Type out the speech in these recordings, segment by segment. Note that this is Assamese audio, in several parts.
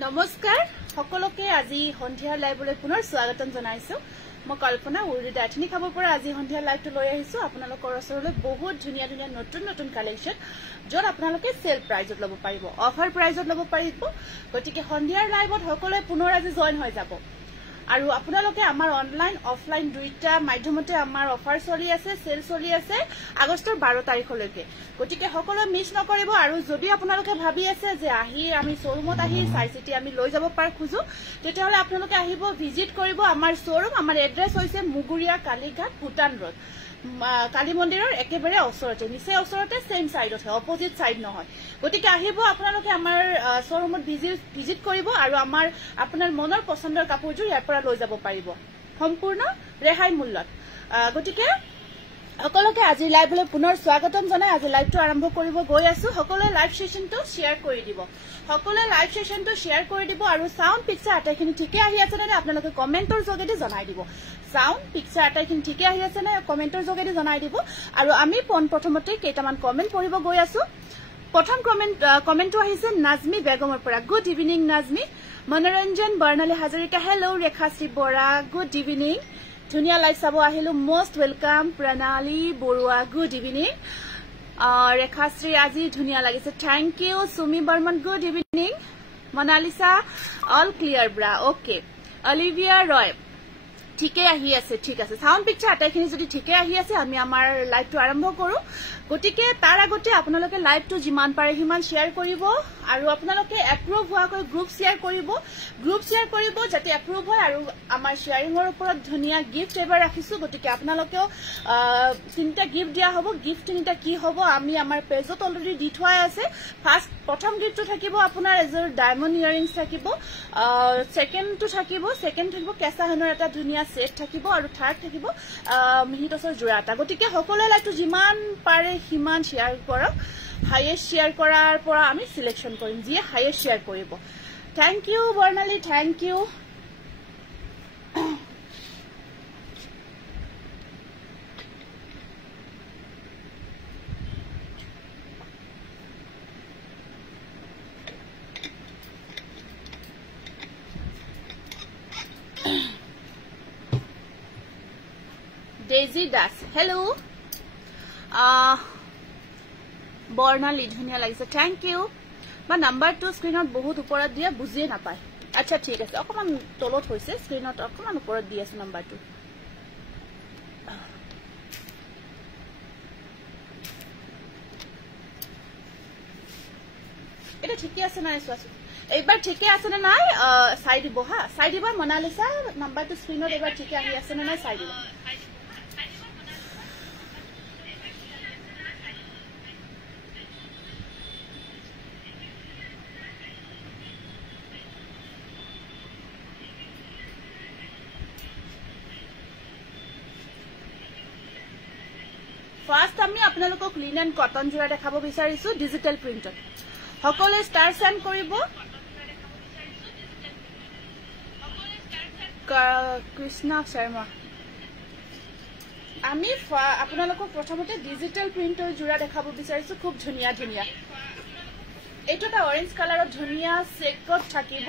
নমস্কাৰ সকলোকে আজি সন্ধিয়া লাইভলৈ পুনৰ স্বাগতম জনাইছো মই কল্পনা উৰি দাঠনি খাব পৰা আজি সন্ধিয়া লাইভটো লৈ আহিছো আপোনালোকৰ ওচৰলৈ বহুত ধুনিয়া ধুনিয়া নতুন কালেকচন যত আপোনালোকে সেল প্ৰাইজত লব পাৰিব অফাৰ প্ৰাইজত লব পাৰিব গতিকে সন্ধিয়াৰ লাইভত সকলোৱে পুনৰ আজি জয়েন হৈ যাব আৰু আপোনালোকে আমাৰ অনলাইন অফলাইন দুইটা মাধ্যমতে আমাৰ অফাৰ চলি আছে সেল চলি আছে আগষ্টৰ 12 তাৰিখলৈকে গতিকে সকলো মিছ নকৰিব আৰু যদি আপোনালোকে ভাবি আছে যে আহি আমি শ্বৰুমত আহি সাইচিটি আমি লৈ যাব পাৰ খুজো তেতিয়াহলে আপোনালোকে আহিব ভিজিট কৰিব আমাৰ শ্বৰুম আমাৰ এড্ৰেছ হৈছে মুগুৰিয়া কালীঘাট ভুটান ৰোড কালী মন্দিৰৰ একেবাৰে ওচৰতে নিচে ওচৰতে সেম সাইডত অপোজিট সাইড নহয় গতিকে আহিব আপোনালোকে আমাৰ শ্বৰুমত ভিজিট কৰিব আৰু আমাৰ আপোনাৰ মনৰ পছন্দৰ কাপোৰজোৰ ইয়াৰ পৰা লৈ যাব পাৰিব সম্পূৰ্ণ ৰেহাই মূল্যত গতিকে সকলোকে আজি লাইভলৈ পুনৰ স্বাগতম জনাই আজি লাইভটো আৰম্ভ কৰিব গৈ আছো সকলোৱে লাইভ সেশনটো শেয়াৰ কৰি দিব সকলোৱে লাইভ সেশনটো শেয়াৰ কৰি দিব আৰু সাউন্ড পিকচাৰ আটাইখিনি ঠিকে আহি আছে নে আপোনালোকে কমেন্টৰ যোগেদি জনাই দিব সাউন্ড পিকচাৰ আটাইখিনি ঠিকে আহি আছে নে কমেন্টৰ যোগেদি জনাই দিব আৰু আমি প্ৰথমতে কেইটামান কমেন্ট পঢ়িব গৈ আছো প্ৰথম কমেন্টটো আহিছে নাজমি বেগমৰ পৰা good evening Nazmi Manoranjan Barnali Hazarika hello Rekhashree Bora good evening ধুনিয়া লাইভ চাব আহিলো মোস্ট ওয়েলকাম প্ৰণালী বৰুৱা গুড ইভিনিং ৰেখাশ্ৰী আজি ধুনিয়া লাগিছে thank you Sumi Barman good evening Monalisa all clear ব্ৰা ওকে অলিভিয়া ৰয় ঠিকে আহি আছে ঠিক আছে সাউন্ড পিকচাৰ আটাইখিনি যদি ঠিকে আহি আছে আমি আমাৰ লাইভটো আৰম্ভ কৰো গতিকে তাৰ আগতে আপোনালোকে লাইভটো যিমান পাৰে হিমান শেয়াৰ কৰিব আৰু আপোনালোকে এপ্ৰুভ হোৱাকৈ গ্ৰুপ শেয়াৰ কৰিব যাতে এপ্ৰুভ হয় আৰু আমাৰ শেয়াৰিংৰ ওপৰত ধুনিয়া গিফট এবাৰ ৰাখিছো গতিকে আপোনালোকেও তিনিটা গিফট দিয়া হ'ব গিফট তিনিটা কি হ'ব আমি আমাৰ পেজত অলৰেডি দি থোৱা আছে প্ৰথম গিফটটো থাকিব আপোনাৰ এজৰ ডায়মণ্ড ইয়াৰিংছ থাকিব সেকেন্ডটো থাকিব কেঁচা হেনৰ এটা ধুনিয়া সেট থাকিব আৰু থাৰ্ড থাকিব মিহিটছৰ জোৰা এটা গতিকে সকলোৱে লাইভটো যিমান পাৰে হিমান শেয়াৰ কৰক হাইয়েষ্ট শেয়াৰ কৰাৰ পৰা আমি সিলেকশন কৰিম যিয়ে হাইয়েষ্ট শেয়াৰ কৰিব thank you Barnali thank you Daisy Das hello Barnali ধুনিয়া লাগিছে থ্যাংক ইউ বা নাম্বাৰটো স্ক্ৰিনত বহুত ওপৰত দিয়া বুজিয়ে নাপায় আচ্ছা ঠিক আছে অকমান তলত হৈছে স্ক্ৰিনত অকমান ওপৰত দি আছে নাম্বাৰটো এটা ঠিকে আছে নাই চোৱাচোন এইবাৰ ঠিকে আছে নে নাই চাই দিব হা চাই দিবা মনালিসা নাম্বাৰটো স্ক্ৰিনত এবাৰ ঠিকে আহি আছে নে নাই চাই দিবা ফাৰ্স্ট আমি আপোনালোকক লিনেন কটন জোৰা দেখাব বিচাৰিছো ডিজিটাল প্ৰিন্টত সকলে ষ্টাৰ সেন্ড কৰিব কৃষ্ণা শৰ্মা আমি আপোনালোকক প্ৰথমতে ডিজিটাল প্ৰিন্টৰ জোৰা দেখাব বিচাৰিছো খুব ধুনিয়া এইটো এটা অৰেঞ্জ কালাৰত ধুনিয়া চেকত থাকিব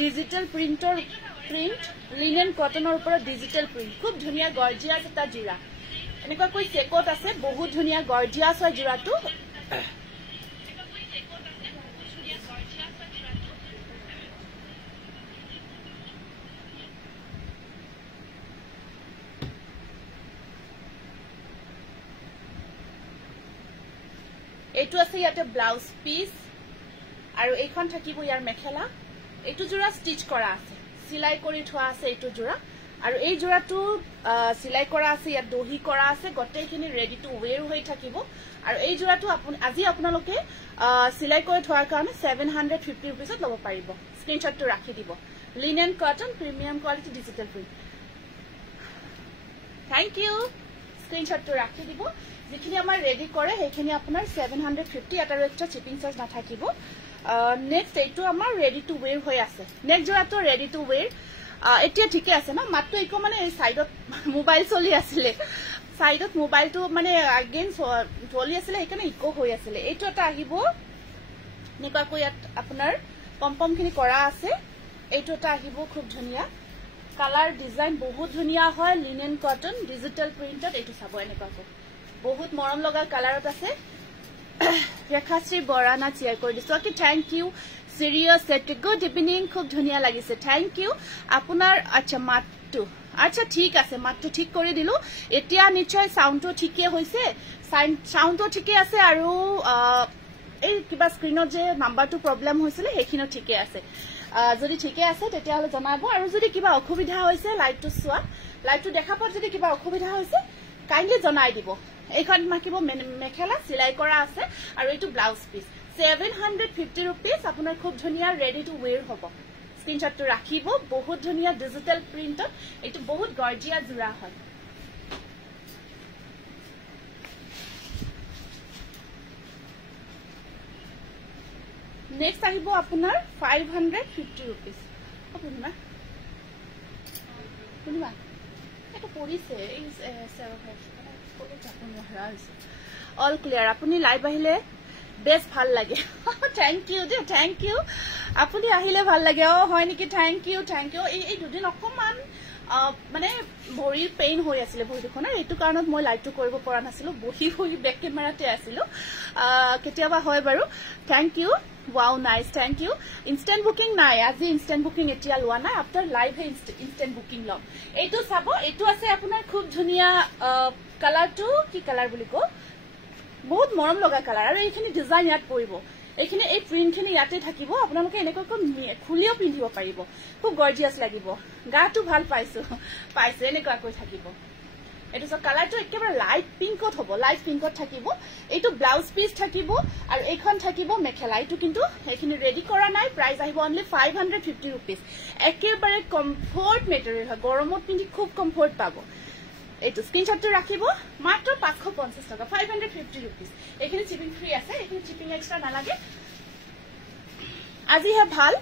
ডিজিটাল প্ৰিন্ট লিনেন কটনৰ ওপৰত ডিজিটাল প্ৰিন্ট খুব ধুনিয়া গৰ্জিয়াছ এটা জোৰা এনেকুৱা কৈ চেকত আছে বহুত ধুনিয়া গৰ্জিয়াছ হয় জোৰাটো এইটো আছে ইয়াতে ব্লাউজ পিস আৰু এইখন থাকিব ইয়াৰ মেখেলা এইটো জোৰা ষ্টিচ কৰা আছে সিলাই কৰি থোৱা আছে এইটো জোৰা আৰু এই জোৰাটো সিলাই কৰা আছে ইয়াত দহি কৰা আছে গটেইখিনি ৰেডি টু ওৱেৰ হৈ থাকিব আৰু এই জোৰাটো আজি আপোনালোকে সিলাই কৰি থোৱাৰ কাৰণে 750 रुपीसত লব পাৰিব স্ক্ৰিনশ্বটটো ৰাখি দিব linen cotton premium quality digital print thank you স্ক্ৰিনশ্বটটো ৰাখি দিব যিখিনি আমাৰ ৰেডি কৰে সেইখিনি আপোনাৰ 750 এটাৰ এক্সট্ৰা শিপিং চাৰ্জ নাথাকিব নেক্সট এইটো আমাৰ ৰেডি টু ওৱেৰ হৈ আছে নেক্সট জোৰাটো ৰেডি টু ওৱেৰ এতিয়া ঠিকে আছে না মাত্ৰ একো মানে এই সাইডত মোবাইল চলি আছিল সাইডত মোবাইলটো মানে আগেন চলি আছিল এখানে ইকো হৈ আছিল এইটো এটা আহিব নিকা কই আপোনাৰ পম্পমখিনি কৰা আছে এইটো এটা আহিব খুব ধুনিয়া কালাৰ ডিজাইন বহুত ধুনিয়া হয় লিনেন কটন ডিজিটাল প্ৰিন্টত এইটো চাব এনেকুৱাকৈ বহুত মৰম লগা কালাৰত আছে ৰেখাশ্ৰী বৰানা চেয়াৰ কৰি দিছো কি থ্যাংক ইউ সিৰিয়াস এট গুড ইভিনিং খুব ধুনিয়া লাগিছে থ্যাংক ইউ আপোনাৰ আচ্ছা মাতটো আচ্ছা ঠিক আছে মাতটো ঠিক কৰি দিলো এতিয়া নিশ্চয় সাউন্ডটো ঠিকই হৈছে সাউন্ডটো ঠিকই আছে আৰু এই কিবা স্ক্ৰিনত যে নাম্বাৰটো প্ৰবলেম হৈছিল হেখিনি ঠিকই আছে যদি ঠিকই আছে তেতিয়া হলে জনাব আৰু যদি কিবা অসুবিধা হৈছে লাইভটো চোৱা লাইভটো দেখা পৰ যদি কিবা অসুবিধা হৈছে কাইন্ডলি জনাই দিব এইখন মাকিব মেখেলা সিলাই কৰা আছে আৰু এইটো ব্লাউজ পিস 750 रुपीस আপোনাৰ খুব ধুনিয়া ৰেডি টু ওয়্যাৰ হ'ব স্ক্ৰিনশ্বটটো ৰাখিব বহুত ধুনিয়া ডিজিটাল প্ৰিন্টত এইটো বহুত গৰ্জিয়া জোৰা হয় নেক্সট আহিব আপোনাৰ 550 रुपीस আপুনা শুনিবা এটা পৰিছে এই অল ক্লিয়াৰ আপুনি লাইভ আহিলে বেশ ভাল লাগে থ্যাংক ইউ দে থ্যাংক ইউ আপুনি আহিলে ভাল লাগে হয় নেকি থ্যাংক ইউ এই দুদিন অকমান মানে ভৰিৰ পেইন হৈ আছিল ভৰি দুখন এইটো কাৰণত মই লাইভটো কৰিব পৰা নাছিলো বহি বহি বেক কেমেৰাতে আছিলো কেতিয়াবা হয় বাৰু thank you wow nice thank you instant booking নাই আজি ইনস্ট্যান্ট বুকিং এতিয়া লোৱা নাই আফটাৰ লাইভ হে ইনস্ট্যান্ট বুকিং লম এইটো চাব এইটো আছে আপোনাৰ খুব ধুনিয়া কালাৰটো কি কালাৰ বুলি কো বহুত মৰম লগা কালাৰ আৰু এইখিনি ডিজাইন ইয়াত পৰিব এইখিনি এই প্ৰিন্টখিনি ইয়াতে থাকিব আপোনালোকে এনেকৈ খুলিও পিন্ধিব পাৰিব খুব গৰ্জিয়াস লাগিব গাটো ভাল পাইছো এনেকৈ থাকিব এটো সব কালাৰটো একেবাৰে লাইট পিংকত হ'ব লাইট পিংকত থাকিব এইটো ব্লাউজ পিস থাকিব আৰু এইখন থাকিব মেখেলা এইটো কিন্তু এইখিনি ৰেডি কৰা নাই প্ৰাইস আহিব অনলি 550 रुपीस একেবাৰে কমফৰ্ট মেটেৰিয়েল হয় গৰমত পিন্ধি খুব কমফৰ্ট পাব এইটো স্ক্ৰিনশ্বটটো ৰাখিব মাত্ৰ 550 টকা 550 रुपीस এইখিনি শিপিং ফ্ৰী আছে এইখিনি শিপিং এক্সট্ৰা নালাগে আজি হে ভাল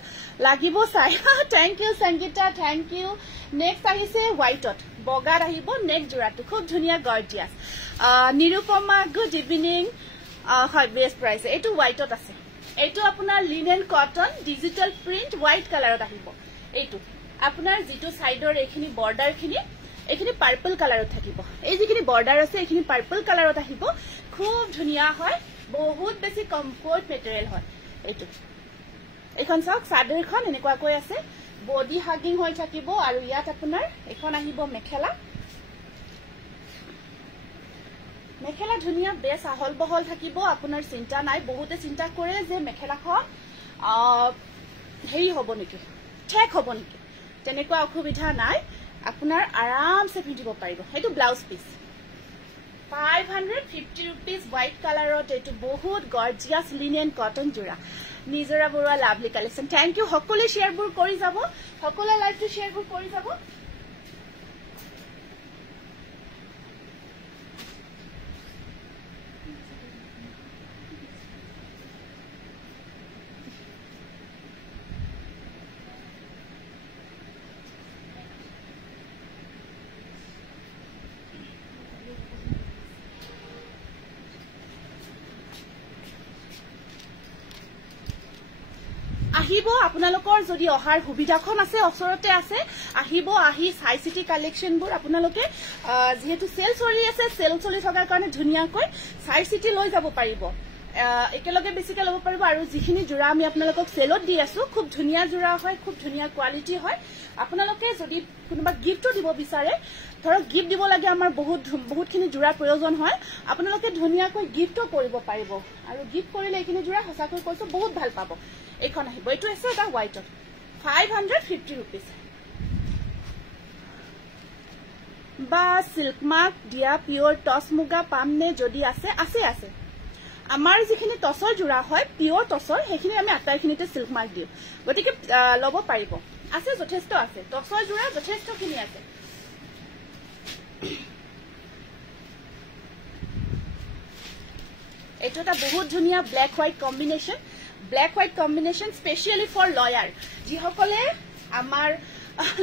লাগিব চাই thank you Sangeeta thank you next আহিছে হোৱাইটত বগাত আহিব নেক জোৰাটো খুব ধুনিয়া গৰ্জিয়াস নিৰুপমা গুড ইভিনিং হয় বেস্ট প্ৰাইস এইটো হোৱাইটত আছে এইটো আপোনাৰ linen cotton digital print white কালাৰত আহিব এইটো আপোনাৰ যেটো সাইডৰ এইখিনি বৰ্ডাৰখিনি এইখিনি পাৰ্পল কালাৰত থাকিব এই যিখিনি বৰ্ডাৰ আছে এইখিনি পাৰ্পল কালাৰত আহিব খুব ধুনিয়া হয় বহুত বেছি কমফৰ্ট মেটেৰিয়েল হয় এইটো এখন চাওক চাদৰখন এনেকুৱাকৈ আছে বডি হাগিং হৈ থাকিব আৰু ইয়াত আপোনাৰ এখন আহিব মেখেলা ধুনিয়া বেছ আহল বহল থাকিব আপোনাৰ চিন্তা নাই বহুতে চিন্তা কৰে যে মেখেলাখন হেৰি হ'ব নেকি ঠেক হ'ব নেকি তেনেকুৱা অসুবিধা নাই আপোনাৰ আৰামছে পিন্ধিব পাৰিব এইটো ব্লাউজ পিস 550 रुपीस হোৱাইট কালাৰত এইটো বহুত গৰ্জিয়াস লিনেন কটন জোৰা Nijara Baruah lovely collection thank you সকলে শেয়াৰবোৰ কৰি যাব সকলে লাইভটো শেয়াৰবোৰ কৰি যাব আহিব আপোনালোকৰ যদি অহাৰ সুবিধাখন আছে অসৰতে আছে আহিব আহি সাই সিটি কালেকশনবোৰ আপোনালোকে যেহেতু সেল চলি আছে সেল চলি থকাৰ কাৰণে ধুনিয়াকৈ সাই সিটি লৈ যাব পাৰিব একেলগে বেছিকে লব পাৰিব আৰু যিখিনি জোৰা আমি আপোনালোকক সেলত দি আছো খুব ধুনিয়া জোৰা হয় খুব ধুনিয়া কোৱালিটি হয় আপোনালোকে যদি কোনোবা গিফটও দিব বিচাৰে ধৰক গিফট দিব লাগে আমাৰ বহুতখিনি জোৰা প্ৰয়োজন হয় আপোনালোকে ধুনিয়াকৈ গিফটও কৰিব পাৰিব আৰু গিফট কৰিলে এইখিনি জোৰা হসাকৈ কৈছো বহুত ভাল পাব এইখন আহিব এইটো আছে এটা হোৱাইটত 550 रुपीस বা সিল্ক মাৰ্ক দিয়া পিওৰ টস মুগা পামনে যদি আছে আমাৰ যিখিনি টসৰ জোৰা হয় পিওৰ টসৰ সেইখিনি আমি আটাইখিনিতে সিল্ক মাৰ্ক দিও গতিকে লব পাৰিব আছে যথেষ্ট আছে টসৰ জোৰা যথেষ্টখিনি আছে এইটো এটা বহুত ধুনিয়া black white combination specially for lawyer যিসকলে আমাৰ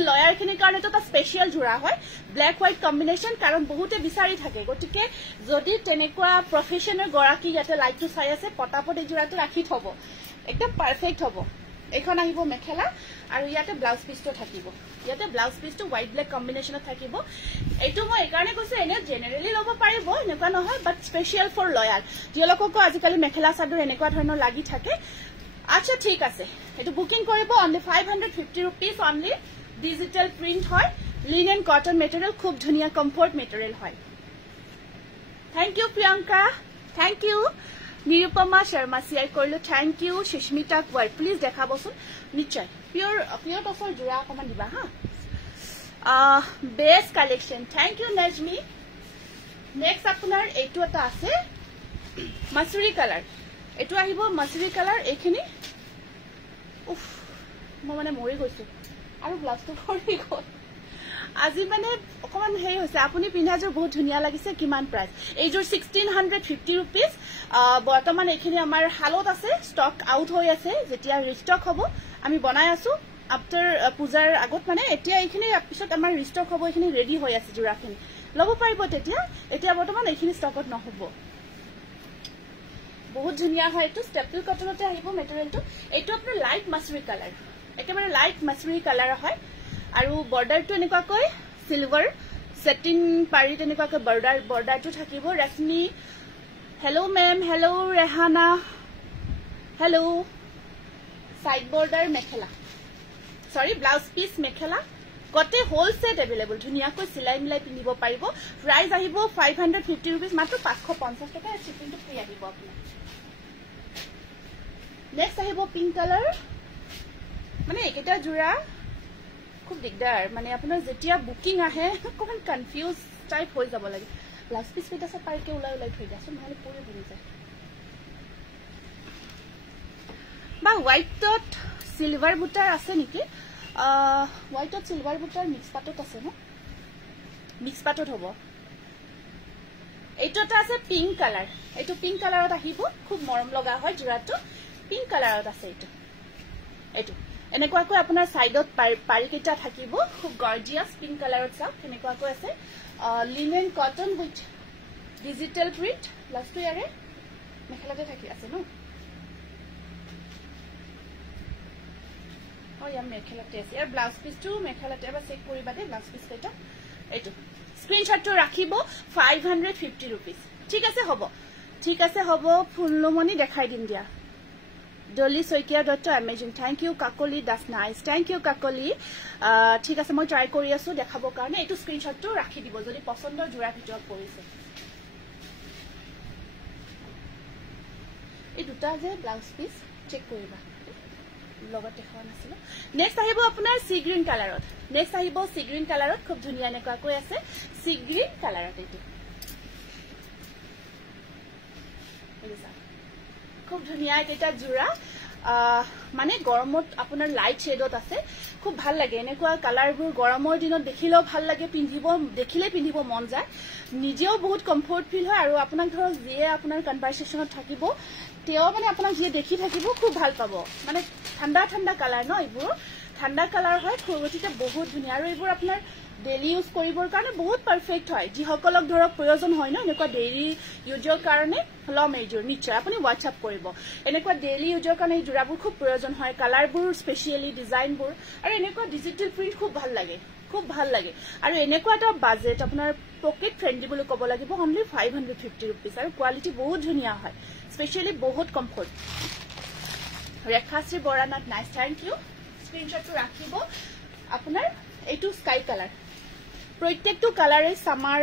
লয়াৰ খিনিৰ কাৰণে এটা স্পেশাল জোৰা হয় ব্ল্যাক হোৱাইট কম্বিনেশন কাৰণ বহুতে বিচাৰি থাকে গতিকে যদি তেনেকুৱা প্ৰফেশনাল গৰাকী ইয়াতে লাইভটো চাই আছে পটাপট এই জোৰাটো ৰাখি থব একদম পাৰফেক্ট হ'ব এইখন আহিব মেখেলা আৰু ইয়াতে ব্লাউজ পিসটো থাকিব ইয়াতে ব্লাউজ পিসটো হোৱাইট ব্লেক কম্বিনেশনত থাকিব এইটো মই একাৰণে কৈছো এনে জেনাৰেলি লব পাৰিব এনেকুৱা নহয় বাট স্পেশাল ফৰ লয়াল যিসকলক আজিকালি মেখেলা চাদৰ এনেকুৱা ধৰণৰ লাগি থাকে আচ্ছা ঠিক আছে এটো বুকিং কৰিব only 550 rupees only digital print হয় লিনেন কটন মেটেৰিয়েল খুব ধুনিয়া কমফৰ্ট মেটেৰিয়েল হয় thank you Priyanka thank you Nirupama Sharma সিআই কৰিলো thank you Susmita Kuwar please দেখাবচোন নিশ্চয় পিওৰ টসৰ জোৰা অকমান দিবা হা best collection thank you Nazmi next আপোনাৰ এইটো এটা আছে মাছুৰী কালাৰ এটো আহিব মাছুৰী কালাৰ এইখিনি উফ মই মানে মৰি গৈছো আৰু ব্লাউজটো ফৰি গল আজি মানে অকমান হেই হৈছে আপুনি পিন্ধাজৰ বহুত ধুনিয়া লাগিছে কিমান প্ৰাইস এইজৰ 1650 rupees বৰ্তমান এইখিনি আমাৰ হালত আছে ষ্টক আউট হৈ আছে যেতিয়া ৰিষ্টক হ'ব আমি বনাই আছো আফটাৰ পূজাৰ আগত মানে এতিয়া এইখিনি পিছত আমাৰ ৰিষ্টক হ'ব এইখিনি ৰেডি হৈ আছে জোৰাখিনি লব পাৰিব তেতিয়া এতিয়া বৰ্তমান এইখিনি ষ্টকত নহব বহুত ধুনিয়া হয় এটো ষ্টেপল কটনতে আহিব মেটেৰিয়েলটো এটো আপোনাৰ লাইট মাছুৰী কালাৰ একেবাৰে লাইট মাছুৰী কালাৰ হয় আৰু বৰ্ডাৰটো এনেকুৱা কই সিলভাৰ সেটিং পাৰি তেনেকুৱা কই বৰ্ডাৰটো থাকিব Rashmi hello ma'am hello Rehana hello side border mekhela sari blouse piece মেখেলা গতে হোল সেট अवेलेबल ধুনিয়া কই সিলাই মিলাই পিনিব পাৰিব প্ৰাইস আহিব 550 rupees মাত্ৰ 550 টকা শিপিংটো ফ্ৰী আহিব আপোনাৰ নেক্সট আহিব পিংক কালাৰ মানে একেটা জোৰা খুব দিগদাৰ মানে আপোনাৰ যেতিয়া বুকিং আহে কোন কনফিউজ টাইপ হৈ যাব লাগে ব্লাউজ পিস কেটা সব পাৰকে ওলাই থৈ দিয়াছো নহলে পুৰি বনি যায় বা হোৱাইটত সিলভাৰ বুটাৰ আছে নেকি হোৱাইটত সিলভাৰ বুটাৰ মিক্স পাটত আছে ন মিক্স পাটত হ'ব এইটো আছে পিংক কালাৰ এইটো পিংক কালাৰত আহিব খুব মৰম লগা হয় জোৰাটো পিংক কালাৰত আছে এইটো এনেকুৱাকৈ আপোনাৰ সাইডত পাৰিকেটা থাকিব খুব গৰ্জিয়াস পিংক কালাৰত চাওক এনেকুৱাকৈ আছে linen cotton with digital print লাষ্টটো ইয়াৰে মেখেলাতে থাকি আছে ন ইয়াৰ মেখেলাতে আছে ইয়াৰ ব্লাউজ পিসটো মেখেলাতে এবাৰ চেক কৰিবা দে ব্লাউজ পিস কেটা এইটো স্ক্ৰিনশ্বটটো ৰাখিব 550 rupees ঠিক আছে হ'ব ফুলমনি দেখাই দিম দিয়া Dolly Saikia Dutta amazing thank you Kakoli Das nice thank you Kakoli ঠিক আছে মই ট্রাই কৰি আছো দেখাবৰ কাৰণে এইটো স্ক্ৰিনশ্বটটো ৰাখি দিব যদি পছন্দৰ জোৰা ভিতৰত পৰিছে এই দুটা যে ব্লাউজ পিস চেক কৰিবা লগত দেখা নাছিল নেক্সট আহিব আপোনাৰ সি গ্ৰীন কালাৰত খুব ধুনিয়া নেকুৱাকৈ আছে সি গ্ৰীন কালাৰত এইটো খুব ধুনিয়া এটা জোৰা মানে গৰমত আপোনাৰ লাইট শেডত আছে খুব ভাল লাগে এনেকুৱা কালাৰবোৰ গৰমৰ দিনত দেখিলেও ভাল লাগে দেখিলে পিন্ধিব মন যায় নিজেও বহুত কমফৰ্ট ফিল হয় আৰু আপোনাক ধৰক যিয়ে আপোনাৰ কনভাৰসেশনত থাকিব তেও মানে আপোনাক যিয়ে দেখি থাকিব খুব ভাল পাব মানে ঠাণ্ডা কালাৰ ন এইবোৰ ঠাণ্ডা কালাৰ হয় গতিকে বহুত ধুনিয়া আৰু এইবোৰ আপোনাৰ ডেইলি ইউজ কৰিবৰ কাৰণে বহুত পাৰফেক্ট হয় যিসকলক ধৰক প্ৰয়োজন হয় ন এনেকুৱা ডেইলি ইউজৰ কাৰণে লম এইজোৰ নিশ্চয় আপুনি হোৱাটসঅ্যাপ কৰিব এনেকুৱা ডেইলি ইউজৰ কাৰণে এই জোৰাবোৰ খুব প্ৰয়োজন হয় কালাৰবোৰ স্পেশালি ডিজাইনবোৰ আৰু এনেকুৱা ডিজিটাল প্ৰিন্ট খুব ভাল লাগে আৰু এনেকুৱা এটা বাজেট আপোনাৰ পকেট ফ্ৰেন্ডলি বুলি ক'ব লাগিব অনলি 550 rupees আৰু কোৱালিটি বহুত ধুনিয়া হয় স্পেশালি বহুত কমফৰ্ট ৰেখাশ্ৰী বৰানাথ নাইস থ্যাংক ইউ স্ক্ৰিনশ্বটটো ৰাখিব আপোনাৰ এইটো স্কাই কালাৰ প্ৰত্যেকটো কালাৰে সামাৰ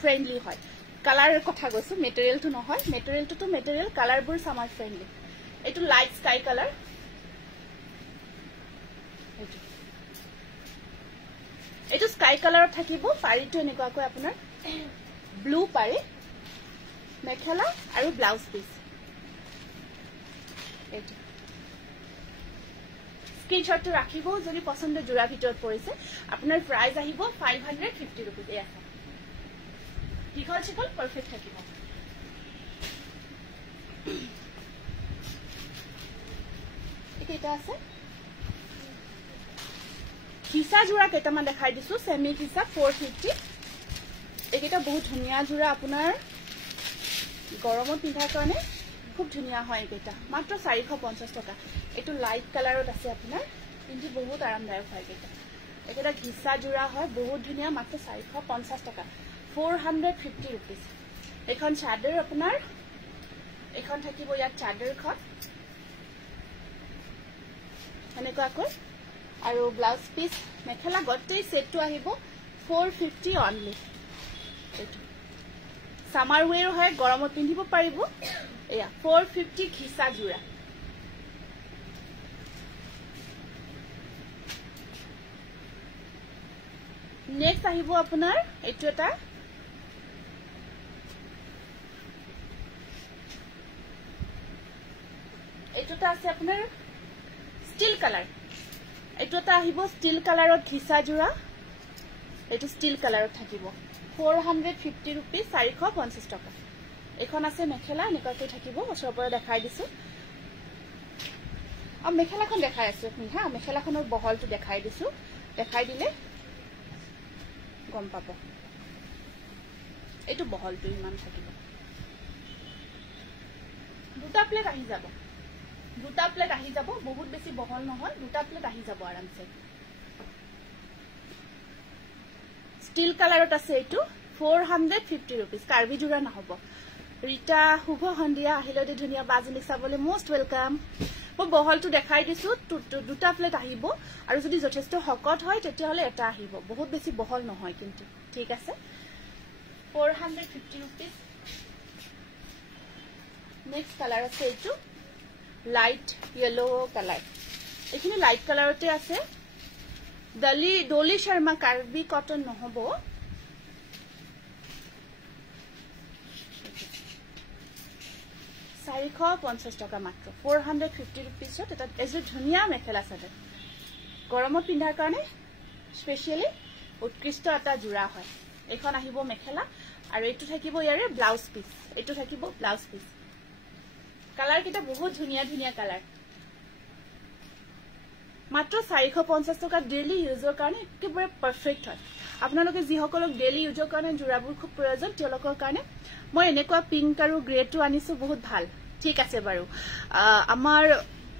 ফ্ৰেন্ডলি হয় কালাৰ কথা কৈছো মেটেৰিয়েলটো নহয় মেটেৰিয়েলটো মেটেৰিয়েল কালাৰবোৰ সামাৰ ফ্ৰেন্ডলি এইটো লাইট স্কাই কালাৰ এইটো স্কাই কালাৰত থাকিব পাৰিটো এনেকুৱাকৈ আপোনাৰ ব্লু পাৰি মেখেলা আৰু ব্লাউজ পিস এইটো স্ক্ৰিনশটটো ৰাখিব যদি পছন্দ জোড়া ভিতৰত পৰিছে আপোনাৰ প্রাইস আহিব 550 rupees এ আছে দীঘল চিকল পারফেক্ট থাকিব এটা আছে খিসা জোড়া কেটামান দেখাই দিছো সেমি খিসা 450 এটা বহুত ধুনিয়া জোড়া আপোনাৰ গৰমত পিন্ধাৰ কাৰণে খুব ধুনিয়া হয় এটা মাত্ৰ 450 টকা এটো লাইট কালাৰত আছে আপোনাৰ কিন্তু বহুত আৰামদায়ক হয় এটা ঘিসা জোৰা হয় বহুত ধুনিয়া মাত্ৰ 450 টকা 450 rupees এখন চাদৰ আপোনাৰ এখন থাকিব ইয়াত চাদৰখন এনেকুৱাকৈ আৰু ব্লাউজ পিস মেখেলা গটেই সেটটো আহিব 450 অনলি এটো সামাৰ ওয়েৰ হয় গৰমত পিন্ধিব পাৰিব এয়া 450 ঘিসা জোৰা নেক্সট আহিব আপোনাৰ এটো এটা এটোটা আছে আপোনাৰ স্টিল কালাৰ এটোটা আহিব স্টিল কালাৰত ঘিসা জোৰা এটো স্টিল কালাৰত থাকিব 450 rupees 450 টকা এখন আছে মেখেলা এনেকৈ থাকিব ওচৰৰ পৰা দেখাই দিছো আৰু মেখেলাখন দেখাই আছো আপুনি হা মেখেলাখনৰ বহলটো দেখাই দিছো দেখাই দিলে গম পাব এটো বহলটো ইমান থাকিব দুটা প্লেট আহি যাব বহুত বেছি বহল নহয় দুটা প্লেট আহি যাব আৰামছে স্টিল কালাৰত আছে এটো 450 rupees কাৰ্বি জোৰা নহব ৰিটা শুভ সন্ধিয়া আহিলে ধুনিয়া বাজনী চাবলে মোস্ট ওয়েলকাম মই বহলটো দেখাই দিছো দুটা প্লেট আহিব আৰু যদি যথেষ্ট হকত হয় তেতিয়াহলে এটা আহিব বহুত বেছি বহল নহয় কিন্তু ঠিক আছে 450 rupees নেক্সট কালাৰ আছে এটো লাইট ইয়েলো কালাৰ এখিনি লাইট কালাৰতে আছে ডলি শৰ্মা কাৰ্বি কটন নহব 450 টকা মাত্ৰ 450 rupees এটা এজে ধুনিয়া মেখেলা চাদৰ গৰমত পিন্ধাৰ কাৰণে স্পেশালি উৎকৃষ্ট এটা জোৰা হয় এখন আহিব মেখেলা আৰু এটো থাকিব ইয়াৰে ব্লাউজ পিস এটো থাকিব ব্লাউজ পিস কালাৰ কিটা বহুত ধুনিয়া কালাৰ মাত্ৰ 450 টকা ডেইলি ইউজৰ কাৰণে একেবাৰে পাৰফেক্ট হয় আপোনালোকে যি সকলক ডেইলি ইউজৰ কাৰণে জোৰাবোৰ খুব প্ৰয়োজন তেওঁলোকৰ কাৰণে মই এনেকুৱা পিংক আৰু গ্ৰেটো আনিছো বহুত ভাল ঠিক আছে বাৰু আমাৰ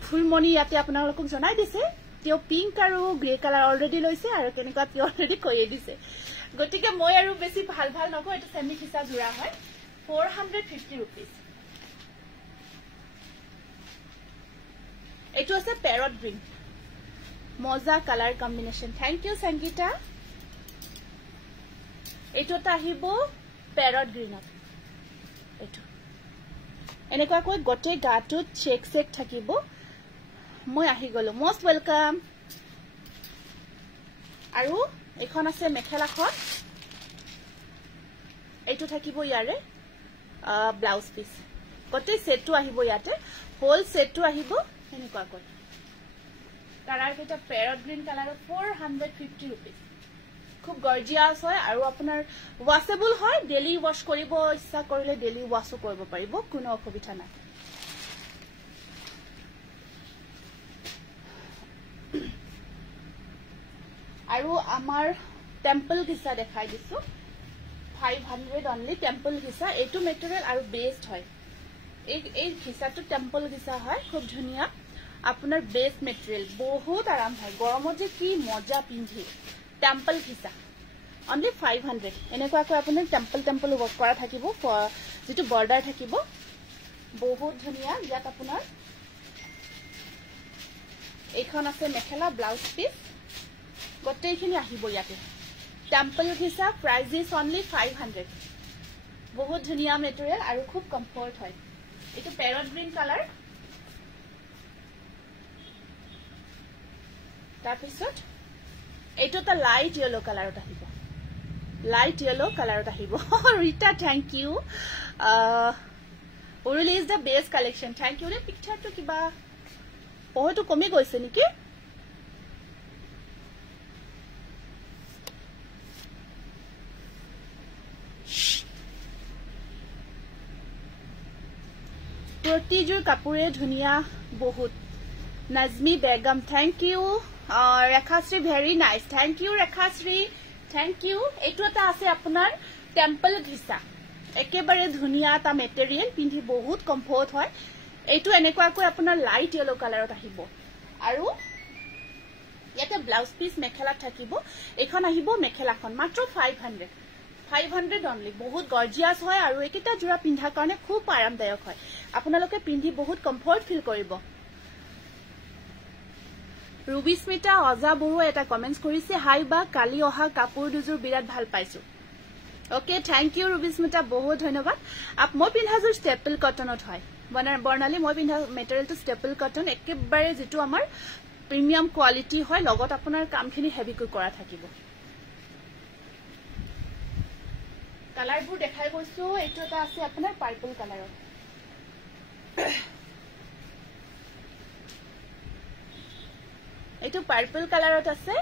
ফুলমণি ইয়াতে আপোনালোকক জনাই দিছে তেওঁ পিংক আৰু গ্ৰে কালাৰ অলৰেডি লৈছে আৰু কেনেকুৱা তেওঁ অলৰেডি কৈয়ে দিছে গতিকে মই আৰু বেছি ভাল নকওঁ এটা সেমি ঘিসা জোৰা হয় 450 rupees এটো আছে প্যাৰট গ্ৰীন মজা colour combination thank you Sangeeta এটোটা আহিব প্যাৰট গ্ৰীনত এটো এনেকুৱা কৈ গটে গাটুত চেক থাকিব মই আহি গলো মোস্ট ওয়েলকাম আৰু এখন আছে মেখেলাখন এটো থাকিব ইয়াৰে ব্লাউজ পিস গটে সেটটো আহিব ইয়াতে হোল সেটটো আহিব এনেকুৱা কৈ কালাৰ কেটা প্যাৰট গ্ৰীন কালাৰত 450 rupees খুব গৰ্জিয়াস হয় আৰু আপোনাৰ ওয়াশেবল হয় ডেইলি ওয়াশ কৰিব ইচ্ছা কৰিলে ডেইলি ওয়াশও কৰিব পাৰিব কোনো অসুবিধা নাই আৰু আমাৰ টেম্পল ঘিসা দেখাই দিছো 500 অনলি টেম্পল ঘিসা এটো মেটেৰিয়েল আৰু বেস্ট হয় এই ঘিসাটো টেম্পল ঘিসা হয় খুব ধুনিয়া আপোনাৰ বেস্ট মেটেৰিয়েল বহুত আৰাম হয় গৰমত যে কি মজা পিন্ধি টেম্পল ঘিসা অনলি 500 এনেকুৱা কৈ আপুনি টেম্পল ওয়াৰ্ক কৰা থাকিব যেটো বৰ্ডাৰ থাকিব বহুত ধুনিয়া ইয়াত আপোনাৰ এখন আছে মেখেলা ব্লাউজ পিস গটেইখিনি আহিব ইয়াতে টেম্পল ঘিসা প্ৰাইস ইজ অনলি 500 বহুত ধুনিয়া মেটেৰিয়েল আৰু খুব কমফৰ্ট হয় এটো প্যাৰট গ্ৰীন কালাৰ তাৰপিছত এটো তা লাইট ইয়েলো কালাৰত আহিব ৰিটা থ্যাংক ইউ ওৰলি is the best collection thank you নে পিকচাৰটো কিবা পহটো কমি গৈছে নেকি প্ৰতিযোৰ কাপোৰে ধুনিয়া বহুত Najmi Begum thank you Rekhashree very nice thank you Rekhashree thank you এটো এটা আছে আপোনাৰ টেম্পল ঘিসা একেবাৰে ধুনিয়া তা মেটেৰিয়েল পিন্ধি বহুত কমফৰ্ট হয় এইটো এনেকুৱাকৈ আপোনাৰ লাইট ইয়েলো কালাৰত আহিব আৰু ইয়াতে ব্লাউজ পিস মেখেলা থাকিব এখন আহিব মেখেলাখন মাত্ৰ 500 অনলি বহুত গৰ্জিয়াস হয় আৰু একেটা জোৰা পিন্ধাৰ কাৰণে খুব আৰামদায়ক হয় আপোনালোকে পিন্ধি বহুত কমফৰ্ট ফিল কৰিব रुबी स्मिता अजा बरुआ এটা কমেন্টস কৰিছে হাই বা কালি অহা কাপোৰ দুজোৰ বিৰাট ভাল পাইছো okay thank you ruby Smita बहुत धन्यवाद आप মই পিন্ধাজোৰ স্টেপল কটনত হয় বৰ্ণালী মই পিন্ধা মেটেৰিয়েলটো স্টেপল কটন একেবাৰে যেটো আমাৰ প্ৰিমিয়াম কোৱালিটি হয় লগত আপোনাৰ কামখিনি হেভিকৈ কৰা থাকিব কালাৰবোৰ দেখাই গৈছো এটো এটা আছে আপোনাৰ পাৰ্পল কালাৰৰ এটো পাৰ্পল কালাৰত আছে